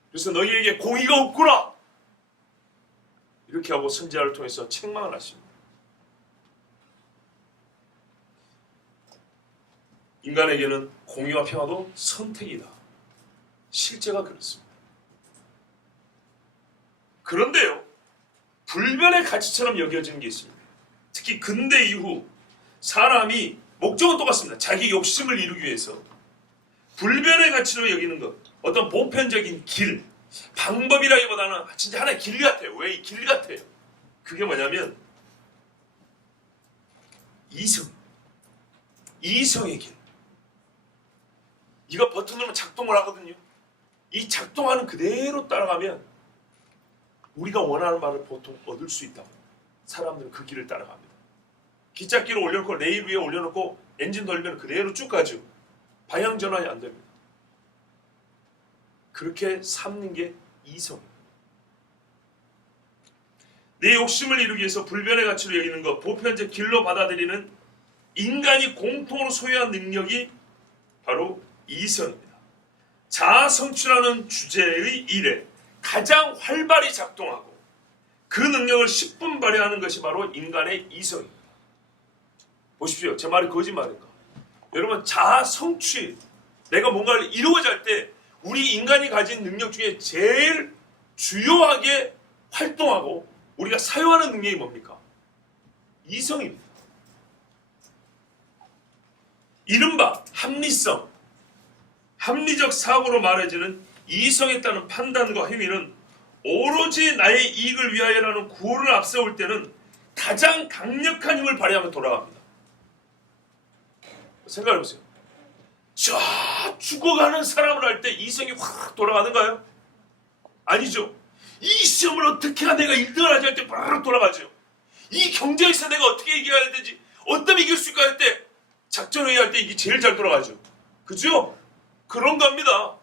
그래서 너희에게 공의가 없구나 이렇게 하고 선지자를 통해서 책망을 하십니다. 인간에게는 공의와 평화도 선택이다. 실제가 그렇습니다. 그런데요, 불변의 가치처럼 여겨지는 게 있습니다. 특히 근대 이후 사람이 목적은 똑같습니다. 자기 욕심을 이루기 위해서 불변의 가치로 여기는 것, 어떤 보편적인 길, 방법이라기보다는 진짜 하나의 길 같아요. 왜 이 길 같아요? 그게 뭐냐면 이성의 길. 이거 버튼 누르면 작동을 하거든요. 이 작동하는 그대로 따라가면 우리가 원하는 말을 보통 얻을 수 있다고 사람들은 그 길을 따라갑니다. 기찻길을 올려놓고 레일 위에 올려놓고 엔진 돌리면 그대로 쭉 가죠. 방향 전환이 안 됩니다. 그렇게 삼는 게 이성입니다. 내 욕심을 이루기 위해서 불변의 가치로 여기는 것, 보편적 길로 받아들이는 인간이 공통으로 소유한 능력이 바로 이성입니다. 자아 성취라는 주제의 일에 가장 활발히 작동하고 그 능력을 10분 발휘하는 것이 바로 인간의 이성입니다. 보십시오. 제 말이 거짓말인가? 여러분 자아 성취, 내가 뭔가를 이루고자 할 때 우리 인간이 가진 능력 중에 제일 주요하게 활동하고 우리가 사용하는 능력이 뭡니까? 이성입니다. 이른바 합리성, 합리적 사고로 말해지는 이성에 따른 판단과 행위는 오로지 나의 이익을 위하여라는 구호를 앞세울 때는 가장 강력한 힘을 발휘하며 돌아갑니다. 생각해보세요. 저 죽어가는 사람을 할 때 이성이 확 돌아가는가요? 아니죠. 이 시험을 어떻게 해야 내가 1등을 하지 할 때 바로 돌아가죠. 이 경쟁에서 내가 어떻게 이겨야 되지? 어떻게 이길 수 있을까 할 때 작전회의 할 때 이게 제일 잘 돌아가죠. 그죠? 그런 겁니다.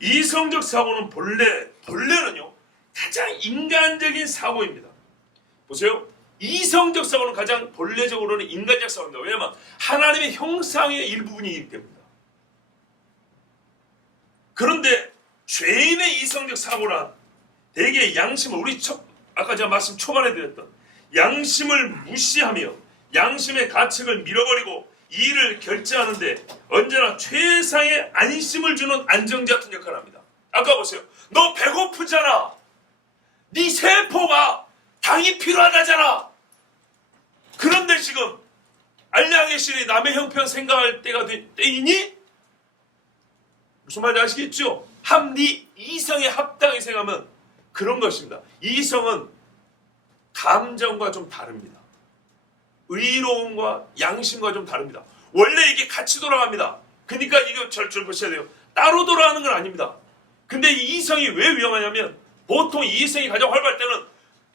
이성적 사고는 본래는요 가장 인간적인 사고입니다. 보세요. 이성적 사고는 가장 본래적으로는 인간적 사고입니다. 왜냐하면 하나님의 형상의 일부분이기 때문입니다. 그런데 죄인의 이성적 사고란 대개 양심을 아까 제가 말씀 초반에 드렸던 양심을 무시하며 양심의 가책을 밀어버리고 이를 결제하는데 언제나 최상의 안심을 주는 안정자 같은 역할을 합니다. 아까 보세요. 너 배고프잖아. 네 세포가 당이 필요하다잖아. 그런데 지금 알량의 신이 남의 형편 생각할 때가 때이니? 무슨 말인지 아시겠죠? 합리, 이성의 합당히 생각하면 그런 것입니다. 이성은 감정과 좀 다릅니다. 의로움과 양심과 좀 다릅니다. 원래 이게 같이 돌아갑니다. 그러니까 이거 절 보셔야 돼요. 따로 돌아가는 건 아닙니다. 근데 이 이성이 왜 위험하냐면 보통 이 이성이 가장 활발할 때는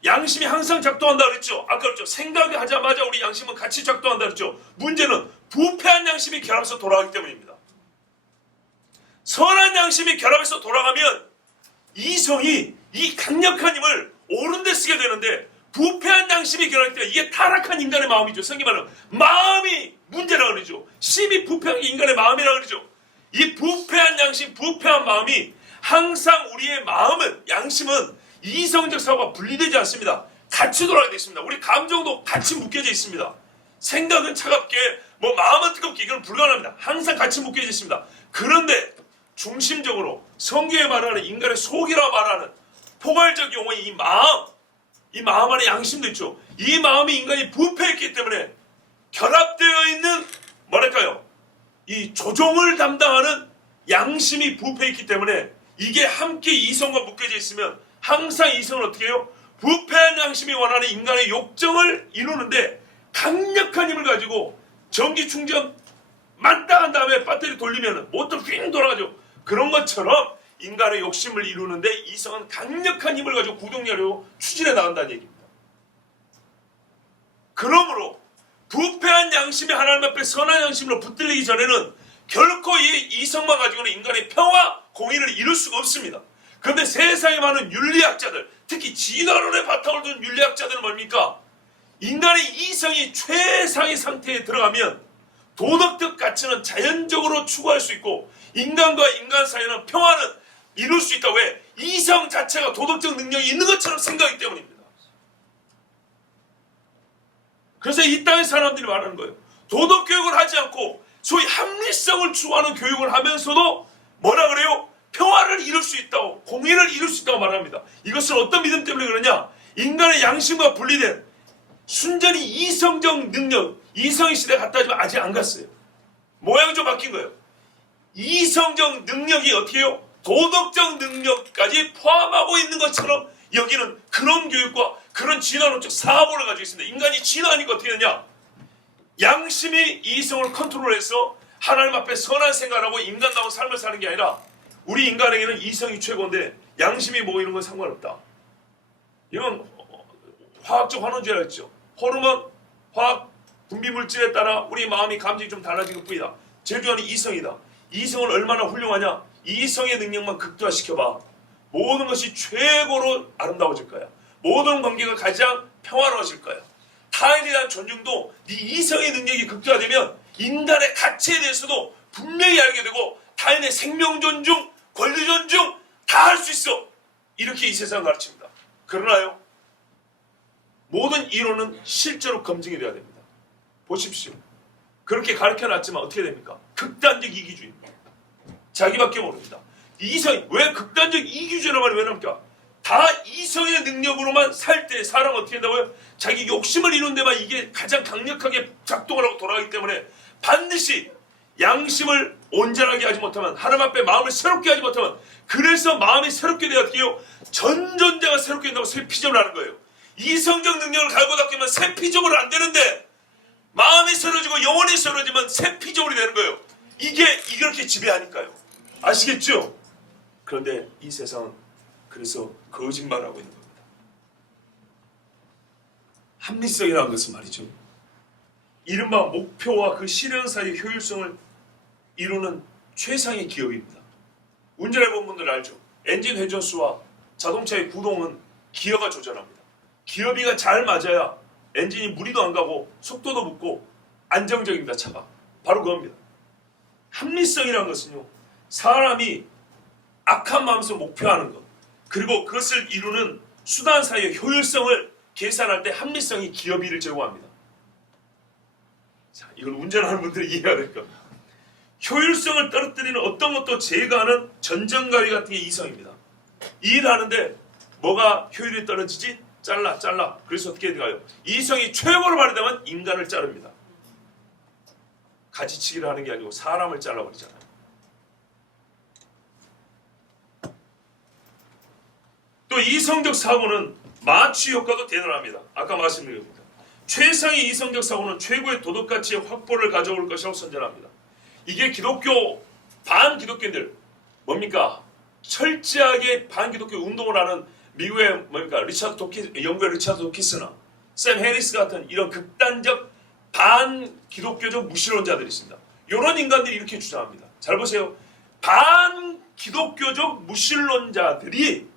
양심이 항상 작동한다 그랬죠. 아까 그랬죠. 생각을 하자마자 우리 양심은 같이 작동한다 그랬죠. 문제는 부패한 양심이 결합해서 돌아가기 때문입니다. 선한 양심이 결합해서 돌아가면 이성이 이 강력한 힘을 옳은 데 쓰게 되는데 부패한 양심이 결합될 때 이게 타락한 인간의 마음이죠. 성경 말은 마음이 문제라 그러죠. 심히 부패한 게 인간의 마음이라 그러죠. 이 부패한 양심, 부패한 마음이 항상 우리의 마음은, 양심은 이성적 사고가 분리되지 않습니다. 같이 돌아가야 되어 있습니다. 우리 감정도 같이 묶여져 있습니다. 생각은 차갑게, 마음은 뜨겁게, 이건 불가능합니다. 항상 같이 묶여져 있습니다. 그런데 중심적으로 성경에 말하는 인간의 속이라고 말하는 포괄적 용어의 이 마음 안에 양심도 있죠. 이 마음이 인간이 부패했기 때문에 결합되어 있는 뭐랄까요? 이 조종을 담당하는 양심이 부패했기 때문에 이게 함께 이성과 묶여져 있으면 항상 이성은 어떻게 해요? 부패한 양심이 원하는 인간의 욕정을 이루는데 강력한 힘을 가지고 전기 충전 만땅한 다음에 배터리 돌리면 모터 휙 돌아가죠. 그런 것처럼 인간의 욕심을 이루는데 이성은 강력한 힘을 가지고 구동력으로 추진해 나간다는 얘기입니다. 그러므로 부패한 양심이 하나님 앞에 선한 양심으로 붙들리기 전에는 결코 이 이성만 가지고는 인간의 평화, 공의를 이룰 수가 없습니다. 그런데 세상에 많은 윤리학자들, 특히 진화론의 바탕을 둔 윤리학자들은 뭡니까? 인간의 이성이 최상의 상태에 들어가면 도덕적 가치는 자연적으로 추구할 수 있고 인간과 인간 사이에는 평화는 이룰 수 있다. 왜? 이성 자체가 도덕적 능력이 있는 것처럼 생각하기 때문입니다. 그래서 이 땅의 사람들이 말하는 거예요. 도덕 교육을 하지 않고 소위 합리성을 추구하는 교육을 하면서도 뭐라 그래요? 평화를 이룰 수 있다고, 공의를 이룰 수 있다고 말합니다. 이것은 어떤 믿음 때문에 그러냐? 인간의 양심과 분리된 순전히 이성적 능력, 이성의 시대에 갔다 하지만 아직 안 갔어요. 모양이 좀 바뀐 거예요. 이성적 능력이 어떻게 해요? 도덕적 능력까지 포함하고 있는 것처럼 여기는 그런 교육과 그런 진화론적 사고를 가지고 있습니다. 인간이 진화하니까 어떻게 되냐? 양심이 이성을 컨트롤해서 하나님 앞에 선한 생각을 하고 인간다운 삶을 사는 게 아니라 우리 인간에게는 이성이 최고인데 양심이 모이는 건 상관없다. 이건 화학적 환원주의라 했죠. 호르몬, 화학, 분비 물질에 따라 우리 마음이 감정이 좀 달라진 것 뿐이다. 제일 중요한 이성이다. 이성은 얼마나 훌륭하냐? 이성의 능력만 극대화시켜봐. 모든 것이 최고로 아름다워질 거야. 모든 관계가 가장 평화로워질 거야. 타인에 대한 존중도 네 이성의 능력이 극대화되면 인간의 가치에 대해서도 분명히 알게 되고 타인의 생명 존중, 권리 존중 다 할 수 있어. 이렇게 이 세상을 가르칩니다. 그러나요? 모든 이론은 실제로 검증이 돼야 됩니다. 보십시오. 그렇게 가르쳐놨지만 어떻게 됩니까? 극단적 이기주의입니다. 자기밖에 모릅니다. 이성, 왜 극단적 이기주의라는 말이 왜 나옵니까? 다 이성의 능력으로만 살 때 사람은 어떻게 된다고요? 자기 욕심을 이룬 데만 이게 가장 강력하게 작동을 하고 돌아가기 때문에 반드시 양심을 온전하게 하지 못하면 하나님 앞에 마음을 새롭게 하지 못하면 그래서 마음이 새롭게 돼야 어떻게 해요? 전존재가 새롭게 된다고 새 피조를 하는 거예요. 이성적 능력을 갈고 닦으면 새 피조물은 안 되는데 마음이 새로지고 영혼이 새로지면 새 피조물이 되는 거예요. 이게 이렇게 지배하니까요. 아시겠죠? 그런데 이 세상은 그래서 거짓말하고 있는 겁니다. 합리성이라는 것은 말이죠. 이른바 목표와 그 실현 사이의 효율성을 이루는 최상의 기업입니다. 운전해본 분들 알죠? 엔진 회전수와 자동차의 구동은 기어가 조절합니다. 기어비가 잘 맞아야 엔진이 무리도 안 가고 속도도 붙고 안정적입니다. 차가. 바로 그겁니다. 합리성이라는 것은요. 사람이 악한 마음에서 목표하는 것 그리고 그것을 이루는 수단 사이의 효율성을 계산할 때 합리성이 기어비를 제공합니다. 자, 이건 운전하는 분들이 이해해야 될 겁니다. 효율성을 떨어뜨리는 어떤 것도 제거하는 전정가위 같은 게 이성입니다. 일하는데 뭐가 효율이 떨어지지? 잘라. 그래서 어떻게 돼가요? 이성이 최고로 발휘되면 인간을 자릅니다. 가지치기를 하는 게 아니고 사람을 잘라버리잖아요. 또 이성적 사고는 마취 효과도 대단합니다. 아까 말씀드린 겁니다. 최상의 이성적 사고는 최고의 도덕가치의 확보를 가져올 것이라고 선전합니다. 이게 기독교 반기독교인들 뭡니까? 철저하게 반기독교 운동을 하는 미국의 뭡니까? 영국의 리차드 도키스나 샘 해리스 같은 이런 극단적 반기독교적 무신론자들이 있습니다. 이런 인간들이 이렇게 주장합니다. 잘 보세요. 반기독교적 무신론자들이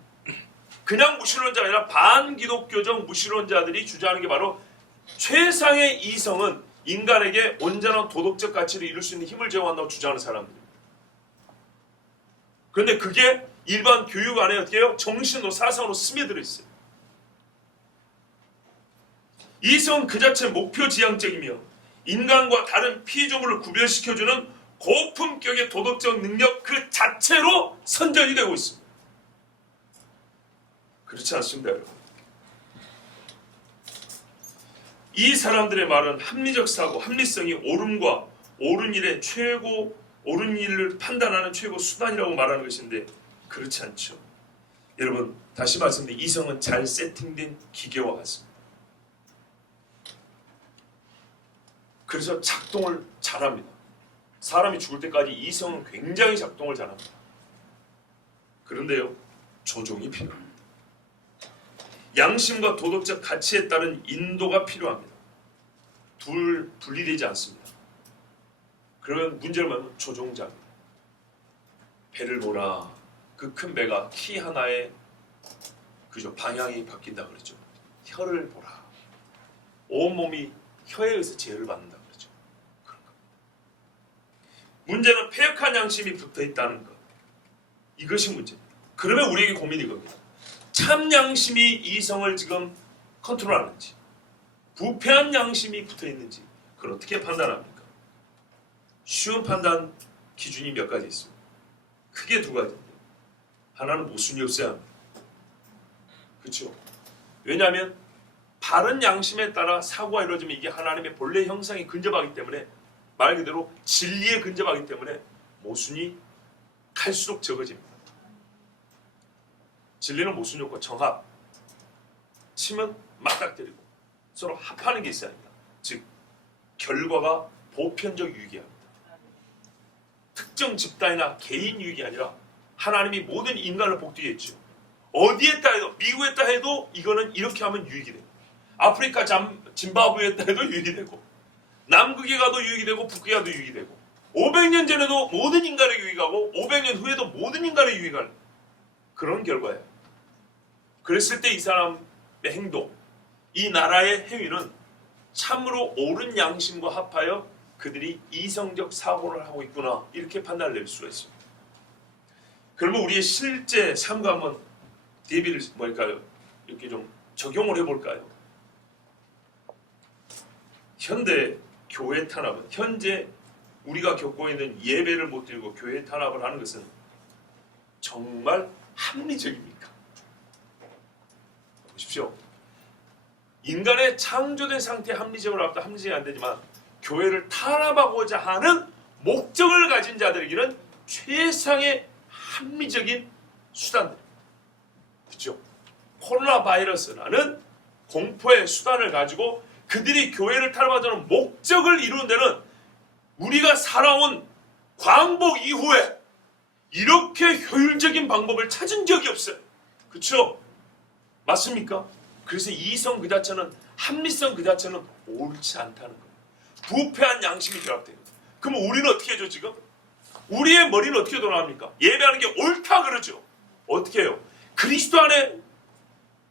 그냥 무신론자가 아니라 반기독교적 무신론자들이 주장하는 게 바로 최상의 이성은 인간에게 온전한 도덕적 가치를 이룰 수 있는 힘을 제공한다고 주장하는 사람들입니다. 그런데 그게 일반 교육 안에 어떻게 해요? 정신으로 사상으로 스며들어 있어요. 이성은 그 자체 목표지향적이며 인간과 다른 피조물을 구별시켜주는 고품격의 도덕적 능력 그 자체로 선전이 되고 있습니다. 그렇지 않습니다, 여러분. 이 사람들의 말은 합리적 사고, 합리성이 옳음과 옳은 일의 최고, 옳은 일을 판단하는 최고 수단이라고 말하는 것인데 그렇지 않죠. 여러분, 다시 말씀드린 이성은 잘 세팅된 기계와 같습니다. 그래서 작동을 잘합니다. 사람이 죽을 때까지 이성은 굉장히 작동을 잘합니다. 그런데요, 조종이 필요합니다. 양심과 도덕적 가치에 따른 인도가 필요합니다. 둘 분리되지 않습니다. 그러면 문제를 말하면 조종자입니다. 배를 보라. 그 큰 배가 키 하나에 그죠 방향이 바뀐다 그랬죠. 혀를 보라. 온몸이 혀에 의해서 제어를 받는다 그랬죠. 그런 겁니다. 문제는 패역한 양심이 붙어 있다는 것. 이것이 문제입니다. 그러면 우리에게 고민이 이겁니다. 참 양심이 이성을 지금 컨트롤하는지 부패한 양심이 붙어 있는지 그걸 어떻게 판단합니까? 쉬운 판단 기준이 몇 가지 있습니다. 크게 두 가지인데 하나는 모순이 없어야 합니다. 그렇죠? 왜냐하면 바른 양심에 따라 사고가 이루어지면 이게 하나님의 본래 형상에 근접하기 때문에 말 그대로 진리에 근접하기 때문에 모순이 갈수록 적어집니다. 진리는 모순이 없고 정합, 치면 맞닥뜨리고 서로 합하는 게 있어야 합니다. 즉 결과가 보편적 유익이 합니다. 특정 집단이나 개인 유익이 아니라 하나님이 모든 인간을 복되게 했죠. 어디에 있다 해도 미국에 있다 해도 이거는 이렇게 하면 유익이 돼요. 아프리카 짐바브웨에 있다 해도 유익이 되고 남극에 가도 유익이 되고 북극에 가도 유익이 되고 500년 전에도 모든 인간의 유익하고 500년 후에도 모든 인간의 유익할 그런 결과예요. 그랬을 때 이 사람의 행동, 이 나라의 행위는 참으로 옳은 양심과 합하여 그들이 이성적 사고를 하고 있구나 이렇게 판단을 낼 수가 있습니다. 그러면 우리의 실제 삶과 한번 대비를 이렇게 좀 적용을 해볼까요? 현대 교회 탄압은 현재 우리가 겪고 있는 예배를 못 드리고 교회 탄압을 하는 것은 정말 합리적입니까? 보십시오. 인간의 창조된 상태에 합리적으로 합다 합리적이 안 되지만 교회를 탄압하고자 하는 목적을 가진 자들에게는 최상의 합리적인 수단들. 그렇죠? 코로나 바이러스라는 공포의 수단을 가지고 그들이 교회를 탄압하자는 목적을 이루는 데는 우리가 살아온 광복 이후에 이렇게 효율적인 방법을 찾은 적이 없어요. 그렇죠? 맞습니까? 그래서 이성 그 자체는 합리성 그 자체는 옳지 않다는 거예요. 부패한 양심이 결합돼요. 그럼 우리는 어떻게 해죠 지금? 우리의 머리는 어떻게 돌아갑니까? 예배하는 게 옳다 그러죠. 어떻게 해요? 그리스도 안에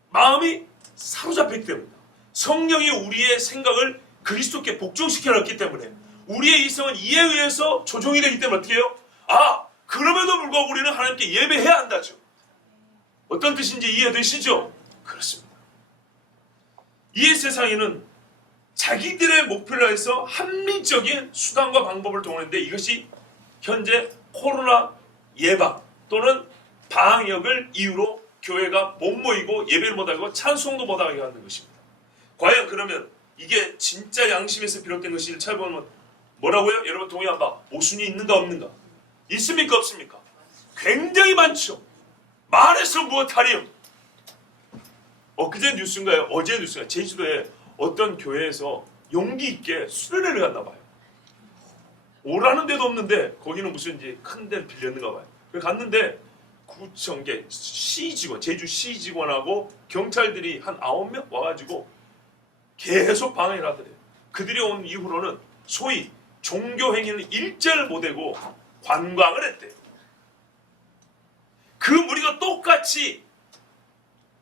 마음이 사로잡혔기 때문입니다. 성령이 우리의 생각을 그리스도께 복종시켜 놨기 때문에 우리의 이성은 이에 의해서 조종이 되기 때문에 어떻게 해요? 그럼에도 불구하고 우리는 하나님께 예배해야 한다죠. 어떤 뜻인지 이해되시죠? 그렇습니다. 이 세상에는 자기들의 목표를 위해서 합리적인 수단과 방법을 동원했는데 이것이 현재 코로나 예방 또는 방역을 이유로 교회가 못 모이고 예배를 못하고 찬송도 못하게 하는 것입니다. 과연 그러면 이게 진짜 양심에서 비롯된 것인지 찾아보면 뭐라고요? 여러분 동의한 바 모순이 있는가 없는가? 있습니까 없습니까? 굉장히 많죠. 말해서 무엇하리요? 엊그제 뉴스인가요? 어제 뉴스인가요? 제주도에 어떤 교회에서 용기 있게 수련회를 갔나 봐요. 오라는 데도 없는데 거기는 무슨 이제 큰 데를 빌렸는가 봐요. 그래서 갔는데 구청계 시직원, 제주시 직원하고 경찰들이 한 9명 와가지고 계속 방해를 하더래요. 그들이 온 이후로는 소위 종교 행위는 일제를 못하고 관광을 했대요. 그 무리가 똑같이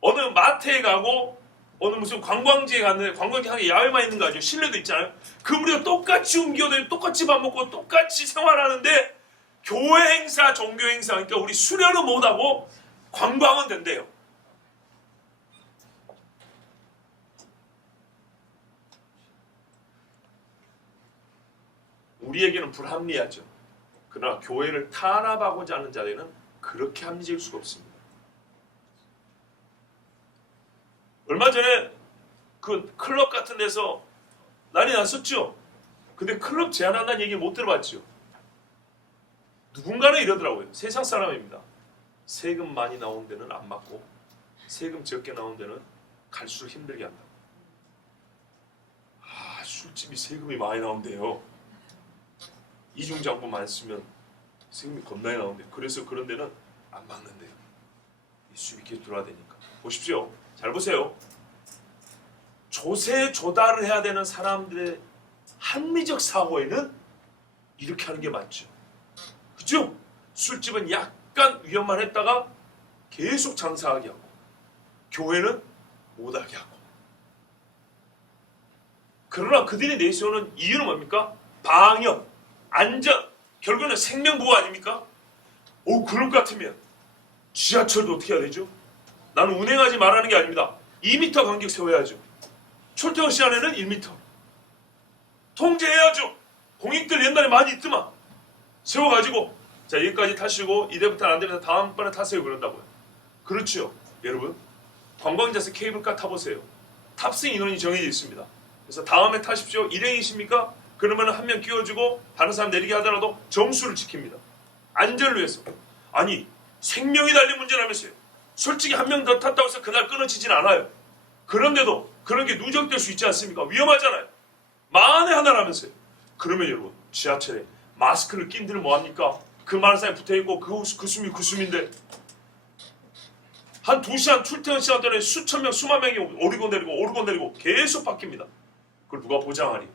어느 마트에 가고 어느 무슨 관광지에 갔는데 관광지 한에 야외만 있는 거 아니죠? 실내도 있잖아요. 그 우리가 똑같이 옮겨다니고 똑같이 밥 먹고 똑같이 생활하는데 교회 행사, 종교 행사, 그러니까 우리 수련은 못하고 관광은 된대요. 우리에게는 불합리하죠. 그러나 교회를 탄압하고자 하는 자들은 그렇게 합리적일 수가 없습니다. 얼마 전에 그 클럽 같은 데서 난리 났었죠. 근데 클럽 제한한다는 얘기 못 들어봤죠. 누군가는 이러더라고요. 세상 사람입니다. 세금 많이 나온 데는 안 맞고 세금 적게 나온 데는 갈수록 힘들게 한다. 아, 술집이 세금이 많이 나온대요. 이중장부만 쓰면 세금이 겁나게 나오는데 그래서 그런 데는 안 막는데요. 수입이 계속 들어와야 되니까. 보십시오. 잘 보세요. 조세 조달을 해야 되는 사람들의 합리적 사고에는 이렇게 하는 게 맞죠. 그죠? 술집은 약간 위험만 했다가 계속 장사하게 하고 교회는 못하게 하고. 그러나 그들이 내세우는 이유는 뭡니까? 방역, 안전, 결국은 생명보호 아닙니까? 오, 그럴 것 같으면 지하철도 어떻게 해야 되죠? 나는 운행하지 말라는 게 아닙니다. 2m 간격 세워야죠. 출퇴근 시간에는 1m. 통제해야죠. 공익들 옛날에 많이 있더만. 세워가지고 자 여기까지 타시고 이제부터는 안 되면 다음번에 타세요 그런다고요. 그렇죠. 여러분 관광지에서 케이블카 타보세요. 탑승 인원이 정해져 있습니다. 그래서 다음에 타십시오. 일행이십니까? 그러면 한 명 끼워주고 다른 사람 내리게 하더라도 정수를 지킵니다. 안전을 위해서. 아니 생명이 달린 문제라면서요. 솔직히 한 명 더 탔다고 해서 그날 끊어지진 않아요. 그런데도 그런 게 누적될 수 있지 않습니까? 위험하잖아요. 만에 하나라면서요. 그러면 여러분 지하철에 마스크를 낀들 뭐합니까? 그 많은 사람이 붙어있고 그 숨이 그 숨인데 한 2시간 출퇴근 시간 동안에 수천 명 수만 명이 오르고 내리고 계속 바뀝니다. 그걸 누가 보장하니?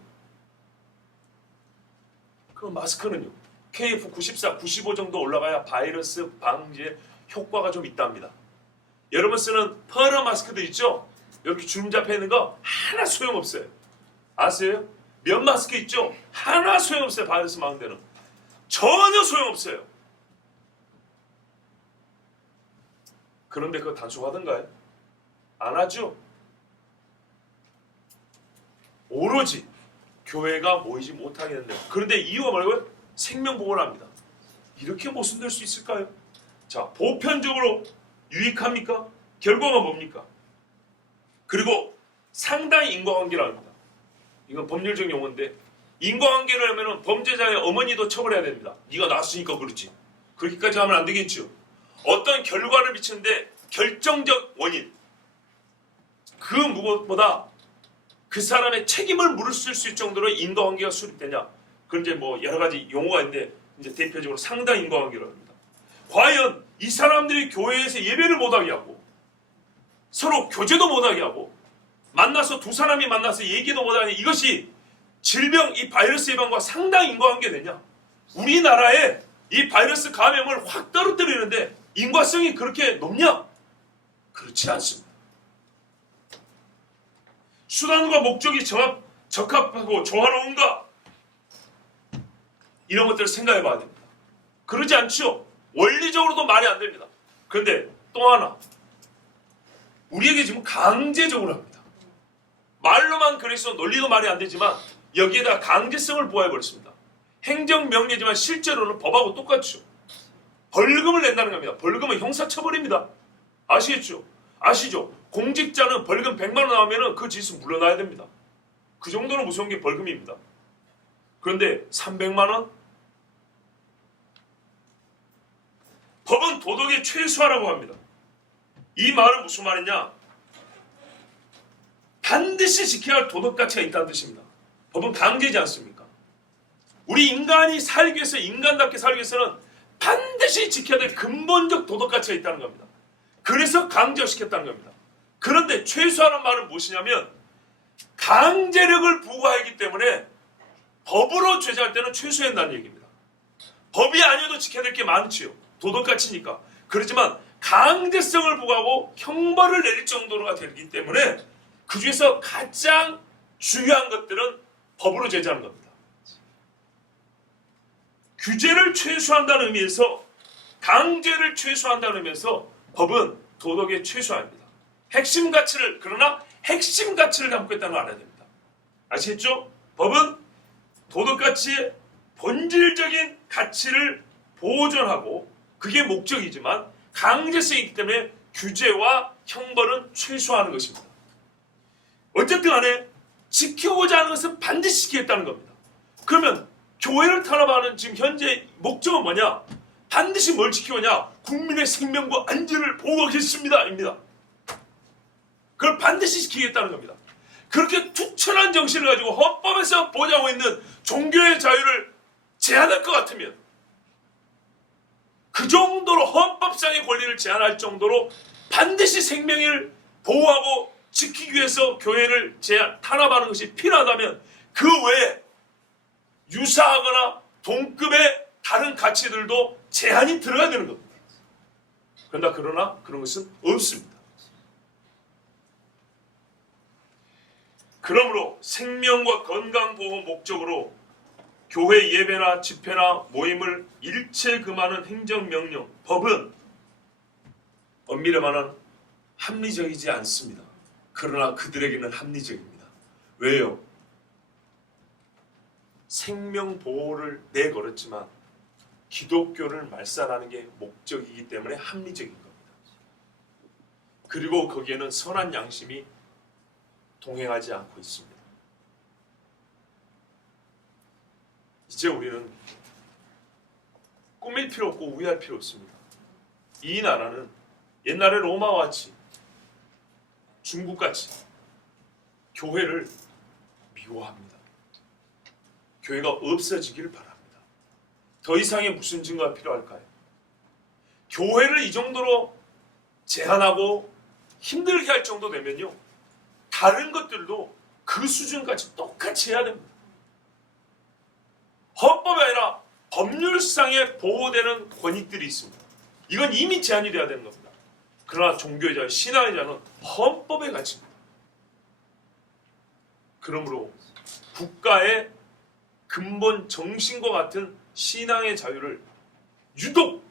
그 마스크는요. KF94, 95 정도 올라가야 바이러스 방지에 효과가 좀 있답니다. 여러분 쓰는 퍼러 마스크도 있죠? 이렇게 주름 잡혀 있는 거 하나 소용없어요. 아세요? 면 마스크 있죠? 하나 소용없어요. 바이러스 막는 데는. 전혀 소용없어요. 그런데 그거 단속하던가요? 안 하죠? 오로지 교회가 모이지 못하게 된대요. 그런데 이유가 뭐라고요? 생명보호를 합니다. 이렇게 모순될 수 있을까요? 자, 보편적으로 유익합니까? 결과가 뭡니까? 그리고 상당히 인과관계를 합니다. 이건 법률적 용어인데 인과관계를 하면 범죄자의 어머니도 처벌해야 됩니다. 네가 낳았으니까 그렇지. 그렇게까지 하면 안 되겠죠. 어떤 결과를 미치는데 결정적 원인 그 무엇보다 그 사람의 책임을 물을 수 있을 정도로 인과관계가 수립되냐. 그런 이제 뭐 여러 가지 용어가 있는데 이제 대표적으로 상당 인과관계라고 합니다. 과연 이 사람들이 교회에서 예배를 못하게 하고 서로 교제도 못하게 하고 만나서 두 사람이 만나서 얘기도 못하게 이것이 질병 이 바이러스 예방과 상당 인과관계 되냐. 우리나라에 이 바이러스 감염을 확 떨어뜨리는데 인과성이 그렇게 높냐? 그렇지 않습니다. 수단과 목적이 적합하고 조화로운가? 이런 것들을 생각해 봐야 됩니다. 그러지 않죠? 원리적으로도 말이 안 됩니다. 그런데 또 하나 우리에게 지금 강제적으로 합니다. 말로만 그래서 논리도 말이 안 되지만 여기에다 강제성을 부여해버렸습니다. 행정명령이지만 실제로는 법하고 똑같죠. 벌금을 낸다는 겁니다. 벌금은 형사처벌입니다. 아시겠죠? 아시죠? 공직자는 벌금 100만 원 나오면 그 짓은 물러나야 됩니다. 그 정도로 무서운 게 벌금입니다. 그런데 300만 원? 법은 도덕의 최소화라고 합니다. 이 말은 무슨 말이냐? 반드시 지켜야 할 도덕 가치가 있다는 뜻입니다. 법은 강제지 않습니까? 우리 인간이 살기 위해서 인간답게 살기 위해서는 반드시 지켜야 될 근본적 도덕 가치가 있다는 겁니다. 그래서 강제시켰다는 겁니다. 그런데 최소화라는 말은 무엇이냐면 강제력을 부과하기 때문에 법으로 죄정할 때는 최소화한다는 얘기입니다. 법이 아니어도 지켜야 될 게 많지요. 도덕 가치니까. 그렇지만 강제성을 부과하고 형벌을 내릴 정도로가 되기 때문에 그 중에서 가장 중요한 것들은 법으로 제재하는 겁니다. 규제를 최소화한다는 의미에서 강제를 최소화한다는 의미에서 법은 도덕의 최소화입니다. 그러나 핵심 가치를 담고 있다는 걸 알아야 됩니다. 아시겠죠? 법은 도덕가치의 본질적인 가치를 보존하고 그게 목적이지만 강제성이 있기 때문에 규제와 형벌은 최소화하는 것입니다. 어쨌든 간에 지키고자 하는 것은 반드시 지키겠다는 겁니다. 그러면 교회를 탄압하는 지금 현재 목적은 뭐냐? 반드시 뭘 지키느냐? 국민의 생명과 안전을 보호하겠습니다. 입니다. 그걸 반드시 지키겠다는 겁니다. 그렇게 투철한 정신을 가지고 헌법에서 보장하고 있는 종교의 자유를 제한할 것 같으면 그 정도로 헌법상의 권리를 제한할 정도로 반드시 생명을 보호하고 지키기 위해서 교회를 탄압하는 것이 필요하다면 그 외에 유사하거나 동급의 다른 가치들도 제한이 들어가야 되는 겁니다. 그러나 그런 것은 없습니다. 그러므로 생명과 건강 보호 목적으로 교회 예배나 집회나 모임을 일체 금하는 행정명령, 법은 엄밀히 말하면 합리적이지 않습니다. 그러나 그들에게는 합리적입니다. 왜요? 생명 보호를 내걸었지만 기독교를 말살하는 게 목적이기 때문에 합리적인 겁니다. 그리고 거기에는 선한 양심이 동행하지 않고 있습니다. 이제 우리는 꾸밀 필요 없고 우회할 필요 없습니다. 이 나라는 옛날에 로마와 같이 중국같이 교회를 미워합니다. 교회가 없어지기를 바랍니다. 더 이상의 무슨 증거가 필요할까요? 교회를 이 정도로 제한하고 힘들게 할 정도 되면요, 다른 것들도 그 수준까지 똑같이 해야 됩니다. 헌법이 아니라 법률상에 보호되는 권익들이 있습니다. 이건 이미 제한이 돼야 되는 겁니다. 그러나 종교의 자유, 신앙의 자유는 헌법의 가치입니다. 그러므로 국가의 근본 정신과 같은 신앙의 자유를 유독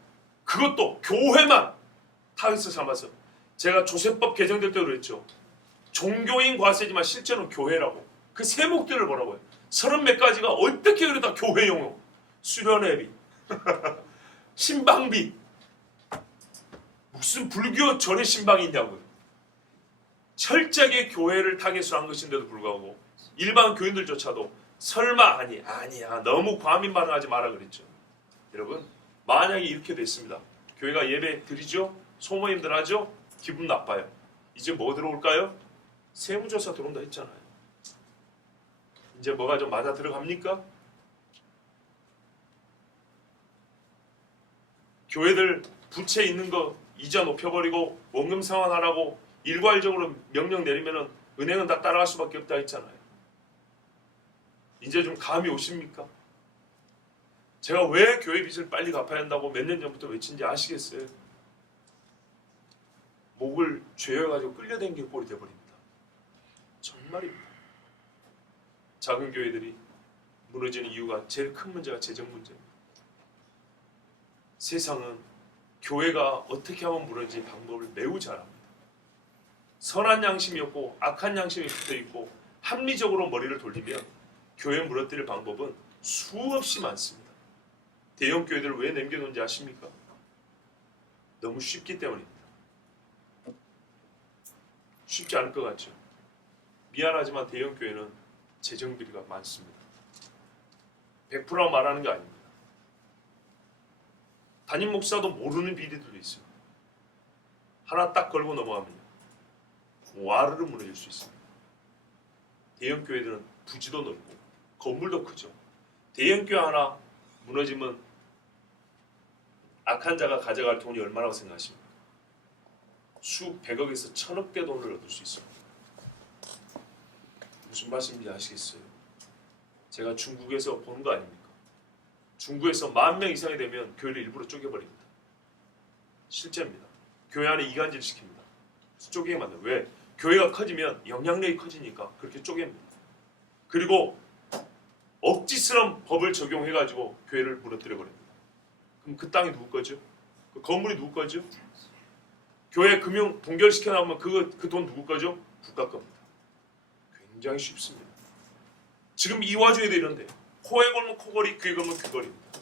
그것도 교회만 타깃을 삼아서, 제가 조세법 개정될 때 그랬죠. 종교인 과세지만 실제로는 교회라고. 그 세목들을 뭐라고요? 30몇 가지가 어떻게 그래 다 교회 용어. 수련회비, 신방비, 무슨 불교 절의 신방이 있냐고요. 철저하게 교회를 타겟으로 한 것인데도 불구하고 일반 교인들조차도 설마 아니야 너무 과민 반응하지 마라 그랬죠. 여러분, 만약에 이렇게 됐습니다. 교회가 예배 드리죠, 소모임들 하죠, 기분 나빠요. 이제 뭐 들어올까요? 세무조사 들어온다 했잖아요. 이제 뭐가 좀 맞아 들어갑니까? 교회들 부채 있는 거 이자 높여버리고 원금 상환하라고 일괄적으로 명령 내리면은 은행은 다 따라갈 수밖에 없다 했잖아요. 이제 좀 감이 오십니까? 제가 왜 교회 빚을 빨리 갚아야 한다고 몇 년 전부터 외친지 아시겠어요? 목을 죄어가지고 끌려다니는 꼴이 돼버립니다. 정말입니다. 작은 교회들이 무너지는 이유가, 제일 큰 문제가 재정 문제입니다. 세상은 교회가 어떻게 하면 무너지는 방법을 매우 잘 압니다. 선한 양심이 없고 악한 양심이 붙어있고 합리적으로 머리를 돌리면 교회 무너뜨릴 방법은 수없이 많습니다. 대형 교회들을 왜 남겨놓은지 아십니까? 너무 쉽기 때문입니다. 쉽지 않을 것 같죠? 미안하지만 대형 교회는 재정비리가 많습니다. 100% 말하는 게 아닙니다. 담임 목사도 모르는 비리들도 있어요. 하나 딱 걸고 넘어가면요, 와르르 무너질 수 있습니다. 대형 교회들은 부지도 넓고 건물도 크죠. 대형 교회 하나 무너지면 악한 자가 가져갈 돈이 얼마라고 생각하십니까? 수백억에서 천억대 돈을 얻을 수 있습니다. 무슨 말씀인지 아시겠어요? 제가 중국에서 보는 거 아닙니까? 중국에서 10,000명 이상이 되면 교회를 일부러 쪼개버립니다. 실제입니다. 교회 안에 이간질 시킵니다. 쪼개게 만들어요. 왜? 교회가 커지면 영향력이 커지니까 그렇게 쪼갭니다. 그리고 억지스러운 법을 적용해가지고 교회를 무너뜨려 버립니다. 그럼 그 땅이 누구 거죠? 그 건물이 누구 거죠? 교회 금융 동결시켜 나오면 그 돈 누구 거죠? 국가 겁니다. 굉장히 쉽습니다. 지금 이화주에도 이런데 코에 걸면 코걸이, 귀에 걸면 귀걸이입니다.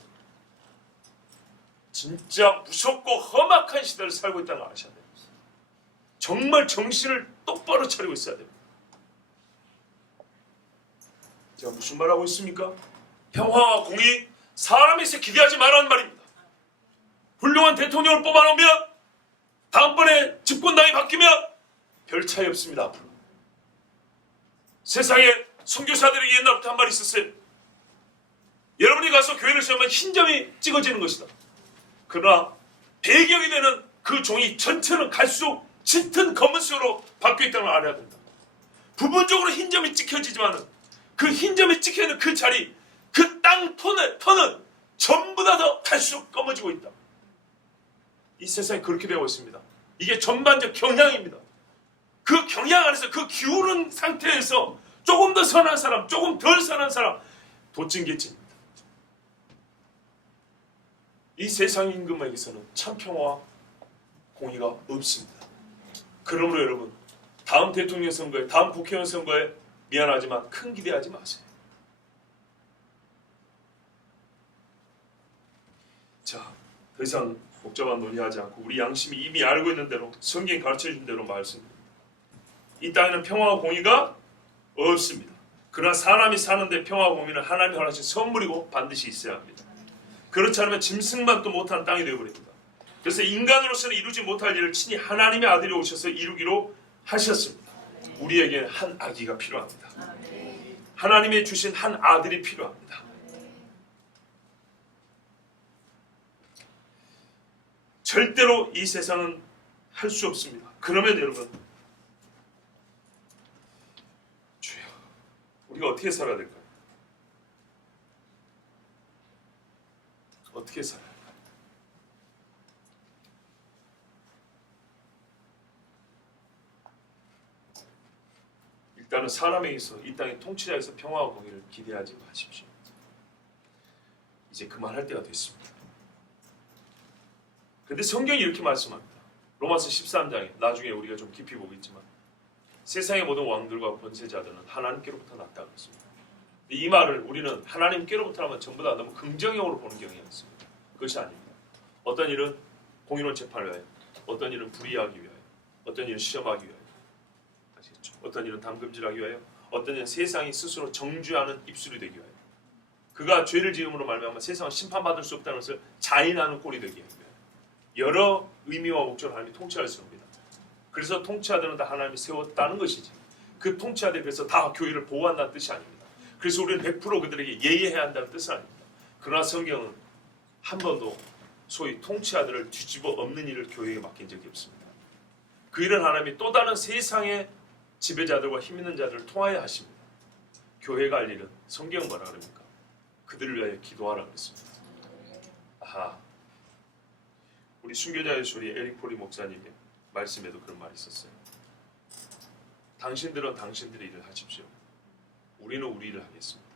진짜 무섭고 험악한 시대를 살고 있다는 걸 아셔야 됩니다. 정말 정신을 똑바로 차리고 있어야 됩니다. 제가 무슨 말하고 있습니까? 평화와 공의, 사람에서 기대하지 말라는 말입니다. 훌륭한 대통령을 뽑아놓으면 다음번에 집권당이 바뀌면 별 차이 없습니다. 앞으로. 세상에 선교사들에게 옛날부터 한 말이 있었어요. 여러분이 가서 교회를 세우면 흰 점이 찍어지는 것이다. 그러나 배경이 되는 그 종이 전체는 갈수록 짙은 검은색으로 바뀌어 있다는 걸 알아야 된다. 부분적으로 흰 점이 찍혀지지만 그 흰 점이 찍혀있는 그 자리, 그 땅 터는 전부 다 더 갈수록 검어지고 있다. 이 세상이 그렇게 되고 있습니다. 이게 전반적 경향입니다. 그 경향 안에서 그 기울은 상태에서 조금 더 선한 사람, 조금 덜 선한 사람 도찐개찐입니다. 이 세상 임금에게서는 참 평화와 공의가 없습니다. 그러므로 여러분, 다음 대통령 선거에, 다음 국회의원 선거에 미안하지만 큰 기대하지 마세요. 자, 더 이상 복잡한 논의하지 않고 우리 양심이 이미 알고 있는 대로 성경이 가르쳐준 대로 말씀드립니다. 이 땅에는 평화와 공의가 없습니다. 그러나 사람이 사는데 평화와 공의는 하나님이 허락하신 선물이고 반드시 있어야 합니다. 그렇지 않으면 짐승만도 못하는 땅이 되어버립니다. 그래서 인간으로서는 이루지 못할 일을 친히 하나님의 아들이 오셔서 이루기로 하셨습니다. 우리에게 한 아기가 필요합니다. 하나님이 주신 한 아들이 필요합니다. 절대로 이 세상은 할 수 없습니다. 그러면 여러분, 주여, 우리가 어떻게 살아야 될까요? 어떻게 살아야 할까요? 일단은 사람에게서, 이 땅의 통치자에서 평화와 공의를 기대하지 마십시오. 이제 그만할 때가 됐습니다. 근데 성경이 이렇게 말씀합니다. 로마서 13장에 나중에 우리가 좀 깊이 보겠지만 세상의 모든 왕들과 권세자들은 하나님께로부터 났다고 했습니다. 이 말을 우리는 하나님께로부터 하면 전부 다 너무 긍정형으로 보는 경향이 있습니다. 그것이 아닙니다. 어떤 일은 공의로운 재판을 위하여, 어떤 일은 불의하기 위하여, 어떤 일은 시험하기 위하여, 아시겠죠? 어떤 일은 담금질하기 위하여, 어떤 일은 세상이 스스로 정죄하는 입술이 되기 위하여, 그가 죄를 지음으로 말미암아 세상을 심판받을 수 없다는 것을 자인하는 꼴이 되기 위하여, 여러 의미와 목적을 하나님이 통치하였습니다. 그래서 통치하들은 다 하나님이 세웠다는 것이지, 그 통치하들이 그래서 다 교회를 보호한다는 뜻이 아닙니다. 그래서 우리는 100% 그들에게 예의해야 한다는 뜻은 아닙니다. 그러나 성경은 한 번도 소위 통치하들을 뒤집어 엎는 일을 교회에 맡긴 적이 없습니다. 그 일은 하나님이 또 다른 세상의 지배자들과 힘 있는 자들을 통하여 하십니다. 교회가 할 일은 성경은 뭐라 그럽니까? 그들을 위하여 기도하라 그랬습니다. 아하, 우리 순교자의 소리 에릭 포리 목사님의 말씀에도 그런 말이 있었어요. 당신들은 당신들의 일을 하십시오. 우리는 우리 일을 하겠습니다.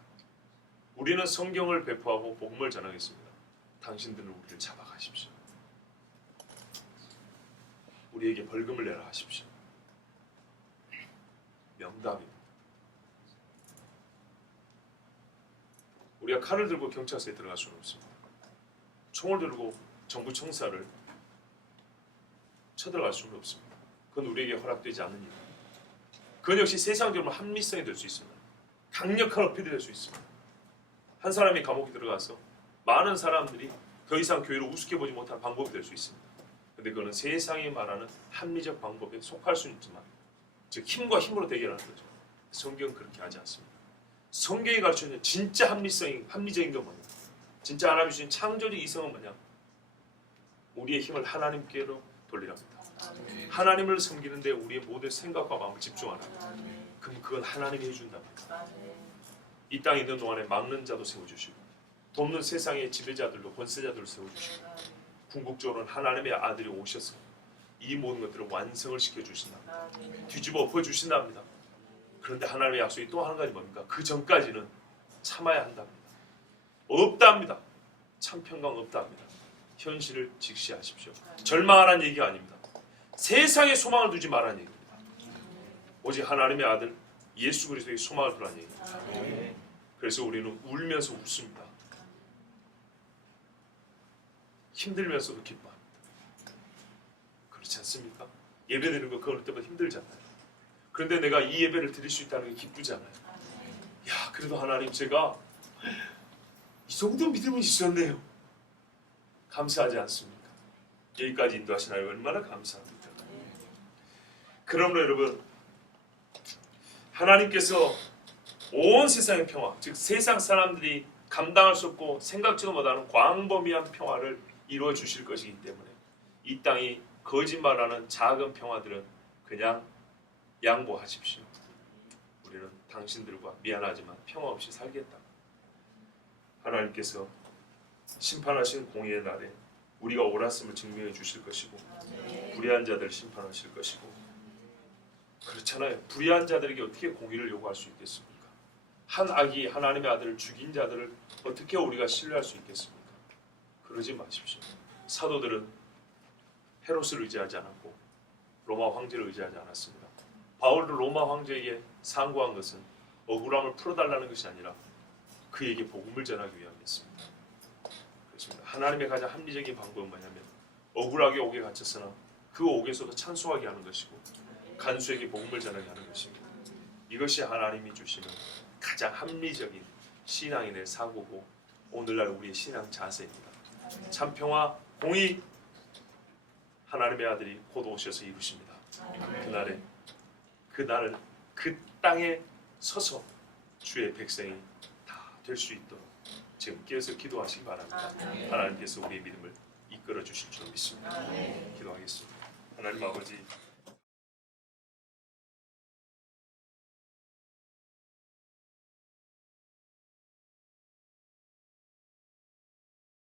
우리는 성경을 배포하고 복음을 전하겠습니다. 당신들은 우리를 잡아가십시오. 우리에게 벌금을 내라 하십시오. 명답입니다. 우리가 칼을 들고 경찰서에 들어갈 수는 없습니다. 총을 들고 정부 청사를 쳐들어갈 수는 없습니다. 그건 우리에게 허락되지 않는 일입니다. 그건 역시 세상적으로 합리성이 될 수 있습니다. 강력한 어필이 될 수 있습니다. 한 사람이 감옥에 들어가서 많은 사람들이 더 이상 교회를 우습게 보지 못하는 방법이 될 수 있습니다. 그런데 그거는 세상이 말하는 합리적 방법에 속할 수는 있지만, 즉 힘과 힘으로 대결하는 거죠. 성경은 그렇게 하지 않습니다. 성경이 가르쳐주는 진짜 합리적인 건 뭐냐? 진짜 하나님이 주신 창조적 이성은 뭐냐? 우리의 힘을 하나님께로 돌리랍니다. 하나님을 섬기는데 우리의 모든 생각과 마음을 집중하라. 그럼 그건 하나님이 해준답니다. 이 땅에 있는 동안에 막는 자도 세워주시고, 돕는 세상의 지배자들도 권세자들을 세워주시고, 궁극적으로는 하나님의 아들이 오셔서 이 모든 것들을 완성을 시켜주신답니다. 뒤집어 엎어주신답니다. 그런데 하나님의 약속이 또 한 가지 뭡니까? 그 전까지는 참아야 한답니다. 없답니다. 참 평강 없답니다. 현실을 직시하십시오. 절망하라는 얘기가 아닙니다. 세상에 소망을 두지 말라는 얘기입니다. 오직 하나님의 아들 예수 그리스도의 소망을 두라는 얘기입니다. 그래서 우리는 울면서 웃습니다. 힘들면서도 기뻐합니다. 그렇지 않습니까? 예배드리는 거 그 어느 때보다 힘들잖아요. 그런데 내가 이 예배를 드릴 수 있다는 게 기쁘잖아요. 야, 그래도 하나님 제가 이 정도 믿음이 있었네요. 감사하지 않습니까? 여기까지 인도하신 하나님 얼마나 감사합니까? 그러므로 여러분, 하나님께서 온 세상의 평화, 즉 세상 사람들이 감당할 수 없고 생각지도 못하는 광범위한 평화를 이루어 주실 것이기 때문에 이 땅이 거짓말하는 작은 평화들은 그냥 양보하십시오. 우리는 당신들과 미안하지만 평화 없이 살겠다. 하나님께서 심판하신 공의의 날에 우리가 옳았음을 증명해 주실 것이고 불의한 자들을 심판하실 것이고, 그렇잖아요. 불의한 자들에게 어떻게 공의를 요구할 수 있겠습니까? 한 악이 하나님의 아들을 죽인 자들을 어떻게 우리가 신뢰할 수 있겠습니까? 그러지 마십시오. 사도들은 헤롯을 의지하지 않았고 로마 황제를 의지하지 않았습니다. 바울도 로마 황제에게 상고한 것은 억울함을 풀어달라는 것이 아니라 그에게 복음을 전하기 위함이었습니다. 그렇습니다. 하나님의 가장 합리적인 방법은 뭐냐면 억울하게 옥에 갇혔으나 그 옥에서도 찬송하게 하는 것이고 간수에게 복음을 전하게 하는 것입니다. 이것이 하나님이 주시는 가장 합리적인 신앙인의 될 사고고 오늘날 우리의 신앙 자세입니다. 참평화, 공의, 하나님의 아들이 곧 오셔서 이루십니다. 그날을 그 땅에 서서 주의 백성이 다 될 수 있도록 지금 깨어서 기도하시기 바랍니다. 하나님께서 우리의 믿음을 이끌어 주실 줄 믿습니다. 기도하겠습니다. 하나님 아버지,